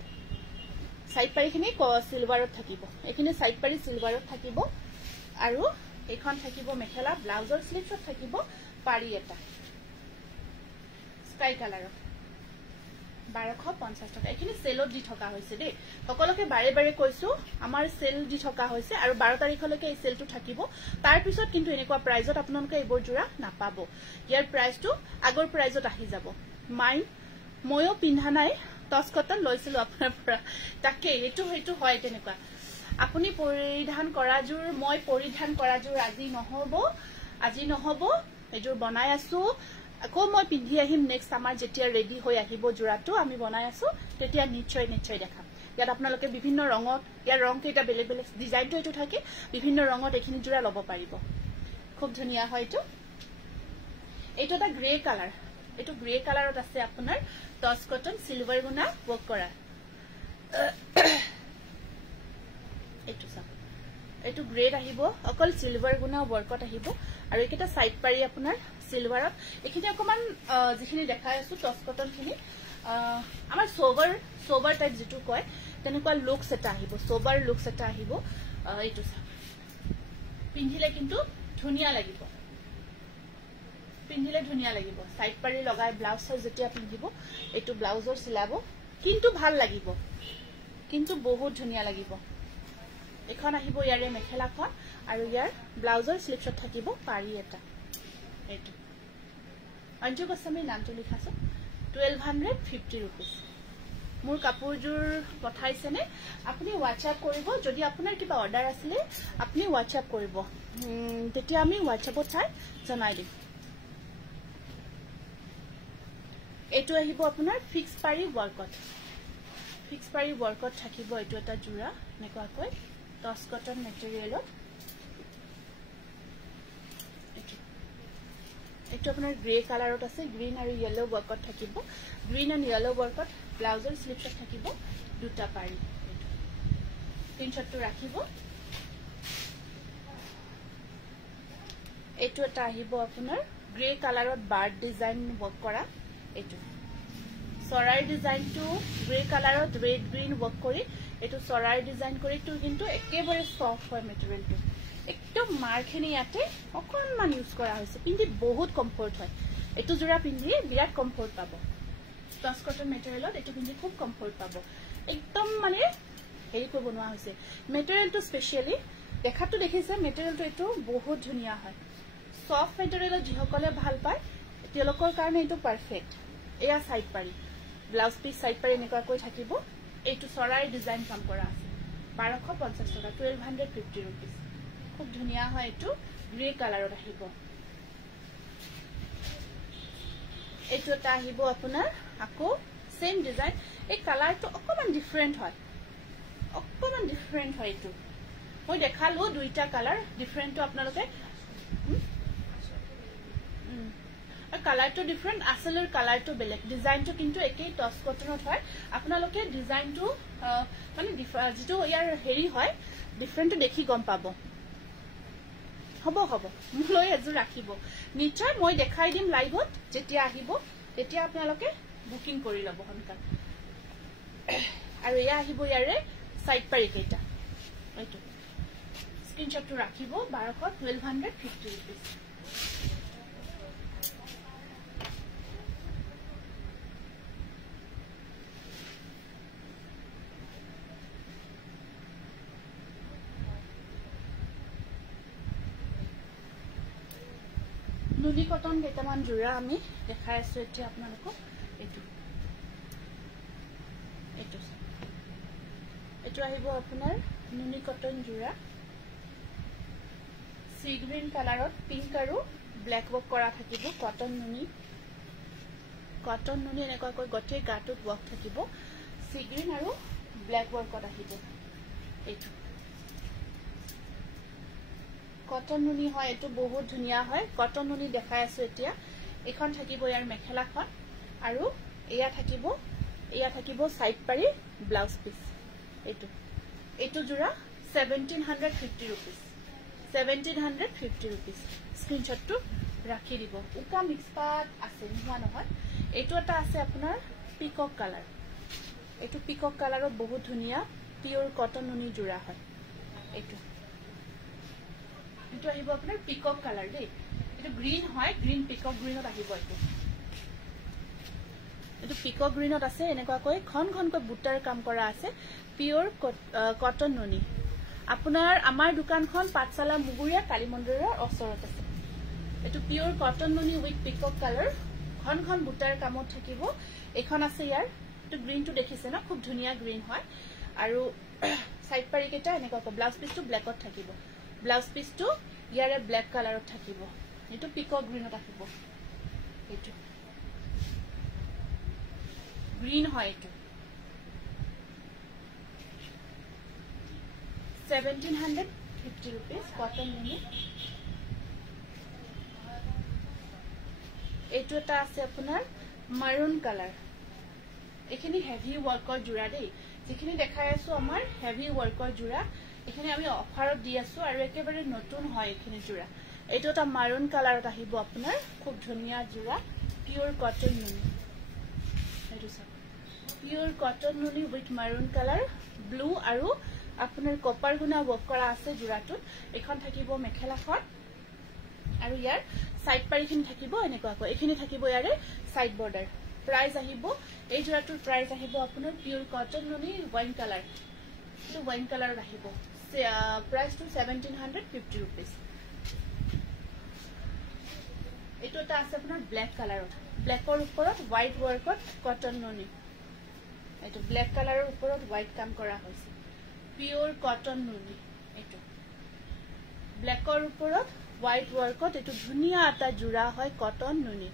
সাইড পাৰিখিনি সিলভাৰত থাকিব এইখিনি সাইড পাৰি সিলভাৰত থাকিব আৰু এখন থাকিব মেখেলা ব্লাউজৰ স্লিভছত থাকিব পাৰি এটা স্কাই কালাৰত 1250 টকা এইখিনি সেলত দি থকা হৈছে দেই সকলোকে বাৰে কৈছো আমাৰ সেল দি থকা হৈছে আৰু 12 তাৰিখলৈকে এই সেলটো থাকিব তাৰ পিছত কিন্তু এনেকুৱা প্ৰাইজত আপোনালোকে এইবোৰ জোৰা নাপাব ইয়াৰ প্ৰাইসটো আগৰ প্ৰাইজত আহি যাব ময়ো পিন্ধা নাই টচ কটন লৈছিলো আপোনাৰ পৰা তাকে এইটো হয় তেনেকুৱা আপুনি পৰিধান কৰা জোৰ মই পৰিধান কৰা জোৰ আজি নহব এজোৰ বনাই আছো আকৌ মই পিন্ধি আহিম নেক্সট আমাৰ যেতিয়া ৰেডি হৈ আহিব জোৰাটো আমি বনাই আছো তেতিয়া নিশ্চয় দেখাম ইয়াত আপোনালোকে বিভিন্ন ৰঙত ইয়াৰ ৰং কেইটা বেলেগ ডিজাইনটো এটো থাকে বিভিন্ন ৰঙত এখিনি জোৰা লব পাৰিব খুব ধুনীয়া হয় এইটো এটা গ্ৰে কালাৰ এইটো গ্ৰে কালাৰত আছে আপোনাৰ টচ কটন সিলভাৰ গুনা ৱৰ্ক কৰা এইটো গ্ৰেড আহিব অকল সিলভাৰ গুনা ৱৰ্কত আহিব আৰু একেটা সাইড পাৰি আপোনাৰ সিলভাৰত এখিনি অকমান যিখিনি দেখাই আছো টচ কটন খিনি আমাৰ সোভাৰ টাইপ যেটো কয় তেনেকুৱা লুকস এটা আহিব সোভাৰ লুকস এটা আহিব এইটো পিন্ধিলে কিন্তু ধুনীয়া লাগিব সাইড পাৰি লগাই ব্লাউজৰ যেতিয়া পিন্ধিব এইটো ব্লাউজৰ সিলাব কিন্তু ভাল লাগিব কিন্তু বহুত ধুনীয়া লাগিব এখন আহিব ইয়াৰে মেখেলাখন আৰু ইয়াৰ ব্লাউজৰ স্লিভছত থাকিব পাৰি এটা এইটো অঞ্জু গোস্বামী নামটো লিখাছো 1250 rupees মোৰ কাপোৰজোৰ পঠাইছেনে আপুনি WhatsApp কৰিব যদি আপোনাৰ কিবা অৰ্ডাৰ আছিল আপুনি WhatsApp কৰিব তেতিয়া আমি WhatsAppত চাই জনাই দিম এইটো আহিব আপোনাৰ ফিক্স পাৰি ৱৰ্কত থাকিব এইটো এটা জোৰা নেকুৱাকৈ টচ কটন মেটেৰিয়েলত এইটো আপোনাৰ গ্ৰে কালাৰত আছে গ্ৰীন আৰু ইয়েলো ৱৰ্কত থাকিব গ্ৰীন এণ্ড ইয়েলো ৱৰ্কত ব্লাউজৰ স্লিভছত থাকিব দুটা পাৰি স্ক্ৰীনশ্বটটো ৰাখিব এইটো এটা আহিব আপোনাৰ গ্ৰে কালাৰত বাৰ্ড ডিজাইন ৱৰ্ক কৰা এইটো সৰাইৰ ডিজাইনটো গ্ৰে কালাৰত ৰেড গ্ৰীন ৱৰ্ক কৰি এইটো সৰাইৰ ডিজাইন কৰি তো কিন্তু একেবাৰে সফট হয় মেটেৰিয়েলটো একদম মাৰখিনি ইয়াতে অকণমান ইউজ কৰা হৈছে পিন্ধি বহুত কমফৰ্ট হয় এইটো জোৰা পিন্ধি বিৰাট কমফৰ্ট পাব টচ কটন মেটেৰিয়েলত এইটো পিন্ধি খুব কমফৰ্ট পাব একদম মানে হেৰি কৰি বনোৱা হৈছে মেটেৰিয়েলটো স্পেচিয়েলি দেখাটো দেখিছে মেটেৰিয়েলটো এইটো বহুত ধুনীয়া হয় সফট মেটেৰিয়েলত যিসকলে ভাল পায় তেওঁলোকৰ কাৰণে এইটো পাৰফেক্ট এয়া সাইড পাৰি ব্লাউজ পিস সাইড পাৰি এনেকুৱাকৈ থাকিব এইটো সৰাইৰ ডিজাইন কাম কৰা আছে 1250 টকা 1250 rupees খুব ধুনীয়া হয় এইটো গ্ৰে কালাৰত আহিব এইটো এটা আহিব আপোনাৰ আকৌ সেম ডিজাইন এই কালাৰটো অকমান ডিফাৰেন্ট হয় এইটো মই দেখালো দুইটা কালাৰ ডিফাৰেন্টটো আপোনালোকে কালাৰটো ডিফাৰেণ্ট আসলৰ কালাৰটো বেলেগ ডিজাইনটো কিন্তু একেই টছ কটনত হয় আপোনালোকে ডিজাইনটো মানে যেটো ইয়াৰ হেৰি হয় ডিফাৰেণ্টটো দেখি গম পাব হ'ব হ'ব মই এজু ৰাখিব নিশ্চয় মই দেখাই দিম লাইভত যেতিয়া আহিব তেতিয়া আপোনালোকে বুকিং কৰি লব হনকা আৰু ইয়া আহিব ইয়াৰে সাইড পাৰি কেইটা এইটো স্ক্ৰিনশ্বটটো ৰাখিব 1250 रुपीस নুনি কটন কেইটামান জোৰা আমি দেখাই আছো এতিয়া আপোনালোকক এইটো এইটো এইটো আহিব আপোনাৰ নুনি কটন জোৰা সি গ্ৰীন কালাৰত পিংক আৰু ব্ল্যাক ৱৰ্ক কৰা থাকিব কটন নুনি এনেকুৱা কৈ গঠে গাটুত ৱৰ্ক থাকিব সি গ্ৰীন আৰু ব্ল্যাক ৱৰ্কত আহিব এইটো কটন নুনি হয় এটো বহুত ধুনিয়া হয় কটন নুনি দেখাই আছো এতিয়া এখন থাকিব ইয়াৰ মেখেলাখন আৰু এয়া থাকিব সাইড পাৰি ব্লাউজ পিস এইটো জোৰা 1750 रुपीस 1750 रुपीस স্ক্ৰিনশ্বটটো ৰাখি দিব উকা মিক্স পাট আছে নিয়া নহয় এইটো এটা আছে আপোনাৰ পিকক কালাৰ এইটো পিকক কালাৰত বহুত ধুনিয়া পিওৰ কটন নুনি জোৰা হয় এইটো আহিব আপোনাৰ পিকক কালাৰ দেই এইটো গ্ৰীন হয় গ্ৰীন পিকক গ্ৰীনত আহিব এইটো পিকক গ্ৰীনত আছে এনেকুৱা কৈ খন বুটাৰ কাম কৰা আছে পিওৰ কটন নুনি আপোনাৰ আমাৰ দোকানখন পাঠশালা মুগুৰিয়া কালী মন্দিৰৰ ওচৰত আছে এইটো পিওৰ কটন নুনি উইথ পিকক কালাৰ খন বুটাৰ কামত থাকিব এখন আছে ইয়াৰ এইটো গ্ৰীনটো দেখিছে না খুব ধুনিয়া গ্ৰীন হয় আৰু সাইড পাৰি কেটা এনেকুৱা ব্লাউজ পিসটো ব্ল্যাকত থাকিব ব্লাউজ পিসটো ইয়াৰে ব্ল্যাক কালাৰত থাকিব এইটো পিকক গ্ৰীনত আহিব এইটো গ্ৰীন হয় এইটো 1750 रुपीस कॉटन नुनी এইটো এটা আছে আপোনাৰ মাৰুন কালাৰ এখিনি হেভি ওয়াৰ্কৰ জোৰা দেই যেখিনি দেখাই আছো আমাৰ হেভি ওয়াৰ্কৰ জোৰা এখানে আমি অফাৰত দি আছো আৰু একেবাৰে নতুন হয় এখিনি জোৰা এইটো এটা মাৰুন কালাৰত আহিব আপোনাৰ খুব ধুনিয়া জোৰা পিওৰ কটন নুনি এইটো সব পিওৰ কটন নুনি উইথ মাৰুন কালাৰ ব্লু আৰু আপোনাৰ কপাৰ গুনা ওয়াৰ্ক কৰা আছে জোৰাটো এখন থাকিব মেখেলাখন আৰু ইয়াৰ সাইড পাৰিখিনি থাকিব এনেকুৱা কৈ এখিনি থাকিব ইয়াৰে সাইড বৰ্ডাৰ প্ৰাইস আহিব এই জোৰাটোৰ প্ৰাইস আহিব আপোনাৰ পিওৰ কটন নুনি ওয়াইন কালাৰ তো ওয়াইন কালাৰত আহিব প্ৰাইস টু 1750 रुपीस এটো এটা আছে আপোনাৰ ব্ল্যাক কালাৰত ব্ল্যাকৰ ওপৰত হোৱাইট ওয়াৰ্কত কটন নুনি এটো ব্ল্যাক কালাৰৰ ওপৰত হোৱাইট কাম কৰা হৈছে পিওৰ কটন নুনি এটো ব্ল্যাকৰ ওপৰত হোৱাইট ওয়াৰ্কত এটো ধুনিয়া এটা জোৰা হয় কটন নুনি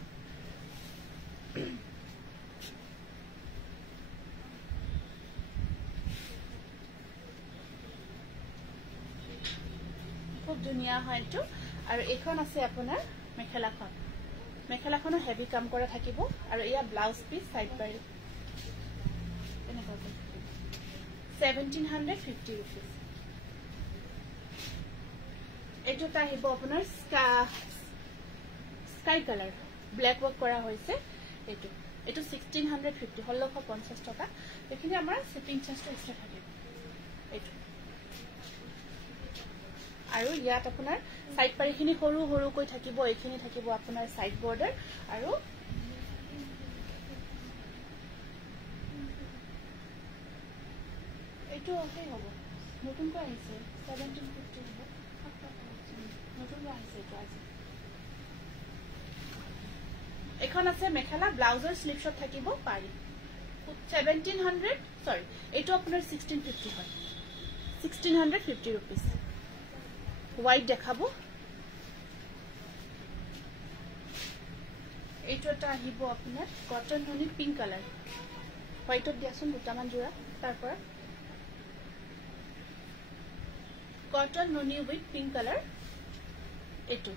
খুব ধুনিয়া হয় এটো আৰু এখন আছে আপোনাৰ মেখেলাখনৰ হেভি কাম কৰা থাকিব আৰু ইয়া ব্লাউজ পিস সাইড পাৰি এনেকুৱা 1750 रुपीस এটো তা আহিব আপোনাৰ স্কাই কালাৰ ব্ল্যাক ওয়াৰ্ক কৰা হৈছে এটো 1650 1650 টাকা এখিনি আমাৰ শিপিং চাৰ্জটো এক্সট্ৰা থাকিব এটো আৰু ইয়াত আপোনাৰ সাইড পাৰিখিনি সৰু কৈ থাকিব এখিনি থাকিব আপোনাৰ সাইড বৰ্ডাৰ আৰু এইটো ওকে হ'ব নতুন কৈ আহিছে 1750 হ'ব নতুন আহিছে এইটো আজি এখন আছে মেখেলা ব্লাউজৰ স্লিপছত থাকিব পাৰি 1700 সৰি এইটো আপোনাৰ 1650 হয় 1650 रुपीस হোয়াইট দেখাবো এইটো এটা আহিব আপোনাৰ কটন নুনি পিংক কালাৰ হোয়াইটত দিয়াছুন দুটামান জোৰা তাৰপৰা কটন নুনি উইথ পিংক কালাৰ এইটো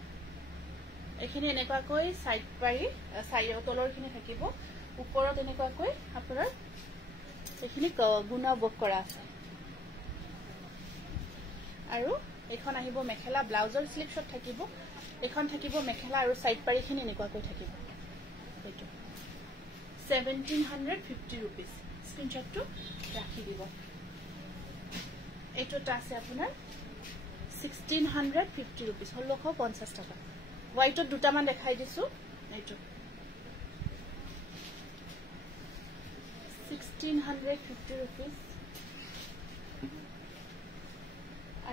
এখিনি এনেকুৱাকৈ সাইড পাৰি সাইডৰ তলৰখিনি থাকিব ওপৰত এনেকুৱাকৈ আপোনাৰ এখিনি গুণা বক কৰা আছে আৰু এখন আহিব মেখেলা ব্লাউজৰ স্লিপ শট থাকিব এখন থাকিব মেখেলা আৰু সাইড পাৰিখিনি এনেকুৱাকৈ থাকিব এইটো 1750 rupees স্ক্ৰিনশ্বটটো ৰাখি দিব এইটোটা আছে আপোনাৰ 1650 rupees 1650 টাকা হোয়াইটত দুটা মান দেখাই দিছো এইটো 1650 rupees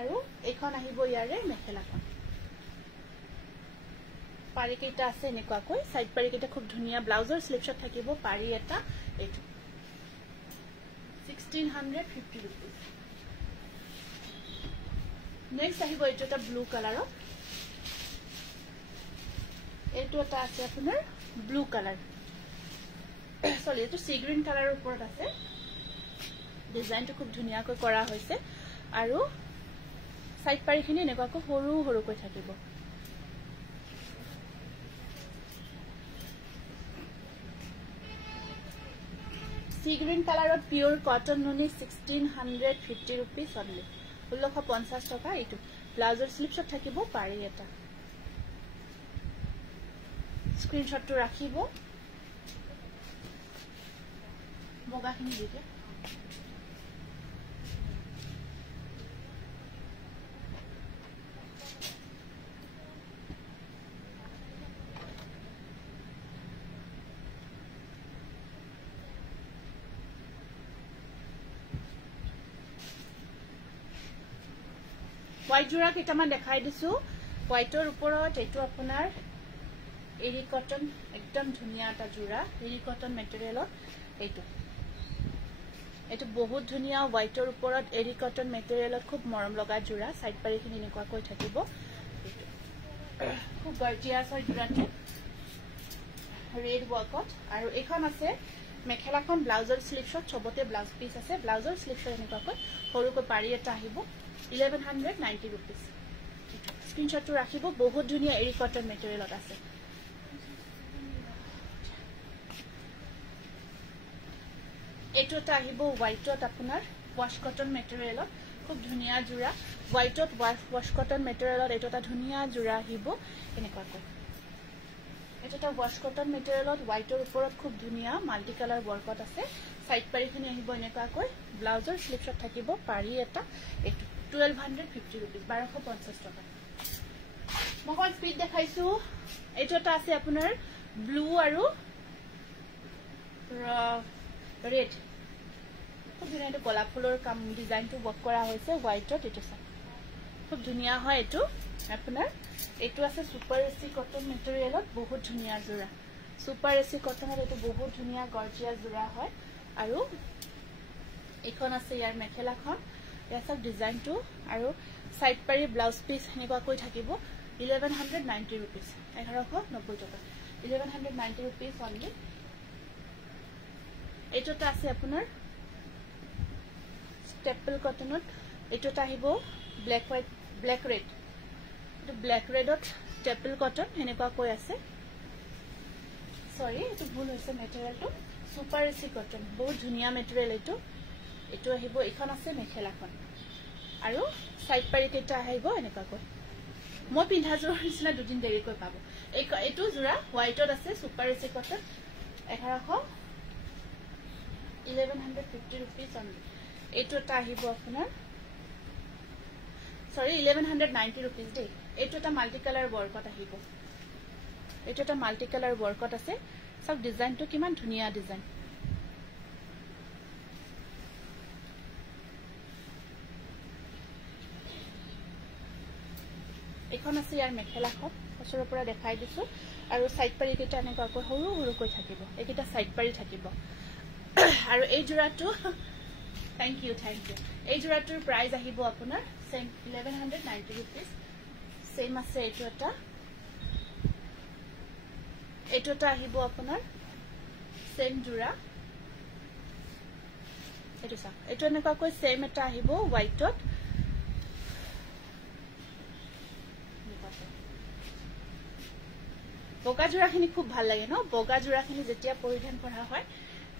আৰু এখন আহিব ইয়াৰে মেখেলাখন পাৰি কেইটা আছে এনেকুৱাকৈ সাইড পাৰি কেইটা খুব ধুনিয়া ব্লাউজৰ স্লিপ শট থাকিব পাৰি এটা এইটো 1650 rupees নেক্সট আহিব এইটো এটা ব্লু কালাৰৰ এইটো এটা আছে আপোনাৰ ব্লু কালাৰ সৰি এইটো সি গ্ৰীন কালাৰৰ ওপৰত আছে ডিজাইনটো খুব ধুনিয়াকৈ কৰা হৈছে আৰু সাইড পাৰিখিনি এনেকুৱাকৈ সৰু সৰুকৈ থাকিব সি গ্ৰীন কালাৰত পিওৰ কটন নুনি 1650 rupees only 1650 টাকা এইটো ব্লাউজৰ স্লিপ শট থাকিব পাৰি এটা স্ক্ৰিনশ্বটটো ৰাখিব বগাখিনি দি দিয়া হোয়াইট জোড়া কেইটামান দেখাই দিছো হোয়াইটৰ ওপৰত এইটো আপোনাৰ এৰি কটন একদম ধুনিয়া এটা জোড়া এৰি কটন মেটেৰিয়েলত এইটো বহুত ধুনিয়া হোয়াইটৰ ওপৰত এৰি কটন মেটেৰিয়েলত খুব মৰম লগা জোড়া সাইড পাৰিখিনি এনেকুৱাকৈ থাকিব এইটো খুব গৰ্জিয়াছ হয় জোড়াটো ৰেড ওয়াৰ্কত আৰু এখন আছে মেখেলাখন ব্লাউজৰ স্লিপ শট চবতে ব্লাউজ পিস আছে ব্লাউজৰ স্লিপ শট এনেকুৱাকৈ সৰুকৈ পাৰি এটা আহিব 1190 rupees স্ক্ৰিনশ্বটটো ৰাখিব বহুত ধুনিয়া এৰি কটন মেটেৰিয়েলত আছে এইটোটা আহিব হোয়াইটত আপোনাৰ ওয়াশ কটন মেটেৰিয়েলত খুব ধুনিয়া জোড়া হোয়াইটত ওয়াশ কটন মেটেৰিয়েলত এইটোটা ধুনিয়া জোড়া আহিব এনেকুৱাকৈ এইটোটা ওয়াশ কটন মেটেৰিয়েলত হোয়াইটৰ ওপৰত খুব ধুনিয়া মাল্টি কালাৰ ওয়াৰ্কত আছে সাইড পাৰিখিনি আহিব এনেকুৱাকৈ ব্লাউজৰ স্লিপ শট থাকিব পাৰি এটা এইটো 1250 rupees 1250 টাকা মই স্পিড দেখাইছো এইটোটা আছে আপোনাৰ ব্লু আৰু ৰেড খুব ধুনিয়া এটা গোলাপ ফুলৰ কাম ডিজাইনটো ওয়াৰ্ক কৰা হৈছে হোয়াইটত এইটো চাই খুব ধুনিয়া হয় এইটো আপোনাৰ এইটো আছে সুপাৰ এসি কটন মেটেৰিয়েলত বহুত ধুনিয়া জোড়া সুপাৰ এসি কটনত এইটো বহুত ধুনিয়া গৰ্জিয়াছ জোড়া হয় আৰু এখন আছে ইয়াৰ মেখেলাখন ইয়াৰ সব ডিজাইনটো আৰু সাইড পাৰি ব্লাউজ পিস হেনেকুৱাকৈ থাকিব 1190 rupees 1190 টাকা 1190 rupees only এইটোটা আছে আপোনাৰ স্টেপল কটনত এইটোটা আহিব ব্ল্যাক হোয়াইট ব্ল্যাক ৰেড এইটো ব্ল্যাক ৰেডত স্টেপল কটন হেনেকুৱাকৈ আছে সৰি এইটো ভুল হৈছে মেটেৰিয়েলটো সুপাৰ এসি কটন বহুত ধুনিয়া মেটেৰিয়েল এইটো আহিব এখন আছে মেখেলাখন আৰু সাইড পাৰি কেইটা আহিব এনেকুৱাকৈ মই পিন্ধা জোৰ নিচিনা দুদিন দেৰিকৈ পাব এইটো জোড়া হোয়াইটত আছে super AC cotton 1150 rupees only এইটোটা আহিব আপোনাৰ সৰি 1190 rupees দেই এইটোটা মাল্টি কালাৰ ওয়াৰ্কত আহিব এইটোটা মাল্টি কালাৰ ওয়াৰ্কত আছে সব ডিজাইনটো কিমান ধুনিয়া ডিজাইন এখন আছে ইয়াৰ মেখেলাখন ওচৰৰ পৰা দেখাই দিছো আৰু সাইড পাৰি কেইটা এনেকুৱাকৈ সৰু সৰুকৈ থাকিব এইকেইটা সাইড পাৰি থাকিব আৰু এই জোড়াটো থ্যাংক ইউ এই জোড়াটোৰ প্ৰাইস আহিব আপোনাৰ সেম 1190 rupees সেম আছে এইটোটা আহিব আপোনাৰ সেম জোড়া এইটো সা এইটো এনেকুৱাকৈ সেম এটা আহিব হোয়াইটত বগা জোৰাখিনি খুব ভাল লাগে ন বগা জোৰাখিনি যেতিয়া পৰিধান কৰা হয়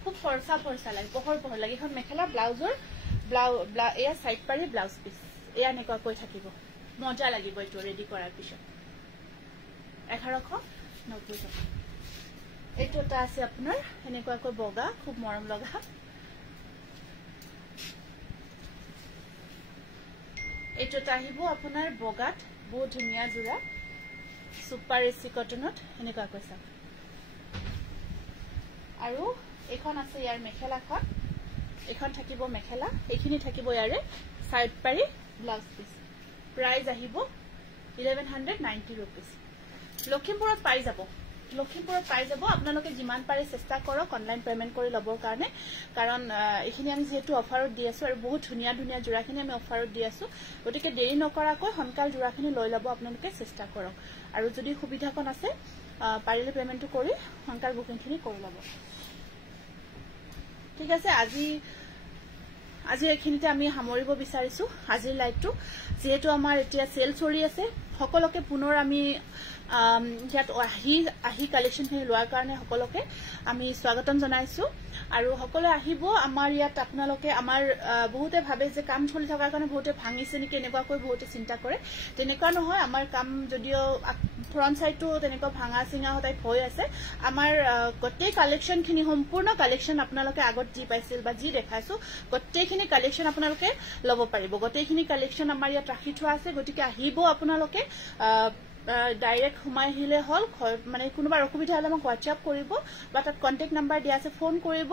খুব ফৰসা ফৰসা লাগে বহৰ বহৰ লাগে এখন মেখেলা ব্লাউজৰ এয়া সাইড পাৰি ব্লাউজ পিস এয়া নেকুৱা কৈ থাকিব মজা লাগিব এটো ৰেডি কৰাৰ পিছত 1190 টকা এটো টা আছে আপোনাৰ এনেকুৱা কৈ বগা খুব মৰম লগা এটো টা আহিব আপোনাৰ বগাত বহুত ধুনিয়া জোৰা সুপাৰ এসি কটনত এনেকুৱা কৈছা আৰু এখন আছে ইয়াৰ মেখেলাখন এখন থাকিব মেখেলা এখিনি থাকিব ইয়াৰে সাইড পাৰি ব্লাউজ পিস প্ৰাইস আহিব 1190 रुपीस লখিমপুৰত পাই যাব আপোনালোকে যিমান পাৰে চেষ্টা কৰক অনলাইন পেমেন্ট কৰি লবৰ কাৰণে কাৰণ এখিনি আমি যেহেতু অফাৰত দি আছো আৰু বহুত ধুনিয়া ধুনিয়া জোৰাখিনি আমি অফাৰত দি আছো গতিকে দেৰি নকৰাকৈ হনকাল জোৰাখিনি লৈ লব আপোনালোকে চেষ্টা কৰক আৰু যদি সুবিধাকন আছে পাৰিলে পেমেন্টটো কৰি হনকাল বুকিংখিনি কৰি লব ঠিক আছে আজি এখিনিতে আমি সামৰিব বিচাৰিছো আজিৰ লাইভটো যেহেতু আমাৰ এতিয়া সেল চলি আছে সকলোকে পুনৰ আমি ইয়াত আহি কালেকশনখিনি লোৱাৰ কাৰণে সকলোকে আমি স্বাগতম জনাইছো আৰু সকলো আহিব আমাৰ ইয়াত আপোনালোকে আমাৰ বহুতে ভাবে যে কাম চলি থকাৰ কাৰণে বহুতে ভাঙিছে নেকি এনেকুৱা কৈ বহুতে চিন্তা কৰে তেনেকুৱা নহয় আমাৰ কাম যদিও ফ্ৰন্ট সাইডটো তেনেকুৱা ভাঙা সিঙা হতাই হৈ আছে আমাৰ গটে কালেকশনখিনি সম্পূৰ্ণ কালেকশন আপোনালোকে আগত যি পাইছিল বা যি দেখাইছো গটেখিনি কালেকশন আপোনালোকে লব পাৰিব গটেখিনি কালেকশন আমাৰ ইয়াত ৰাখি থোৱা আছে গতিকে আহিব আপোনালোকে ডাইৰেক্ট হুমাই হিলে হল মানে কোনোবা অসুবিধা হলে মোক WhatsApp কৰিব বা তাত কন্টাক্ট নাম্বাৰ দিয়া আছে ফোন কৰিব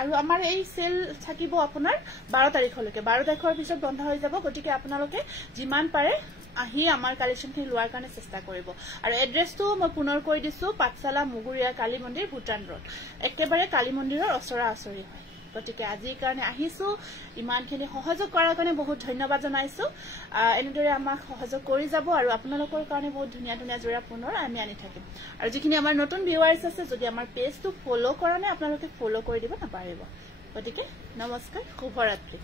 আৰু আমাৰ এই সেল থাকিব আপোনাৰ 12 তাৰিখলৈকে 12 তাৰিখৰ পিছত বন্ধ হৈ যাব গতিকে আপোনালোকে যিমান পাৰে আহি আমাৰ কালেকশনখিনি লোৱাৰ কাৰণে চেষ্টা কৰিব আৰু এড্ৰেছটো মই পুনৰ কৈ দিছো পাঠশালা মুগুৰিয়া কালী মন্দিৰ ভূটান ৰোড একেবাৰে কালী মন্দিৰৰ ওচৰা ওচৰি হয় গতিকে আজিৰ কাৰণে আহিছো ইমানখিনি সহযোগ কৰাৰ কাৰণে বহুত ধন্যবাদ জনাইছো এনেদৰে আমাক সহযোগ কৰি যাব আৰু আপোনালোকৰ কাৰণে বহুত ধুনিয়া ধুনিয়া জোৰা পুনৰ আমি আনি থাকিম আৰু যিখিনি আমাৰ নতুন ভিউৱাৰ্ছ আছে যদি আমাৰ পেজটো ফলো কৰা নাই আপোনালোকে ফলো কৰি দিব নাপাৰিব গতিকে নমস্কাৰ শুভৰাত্ৰি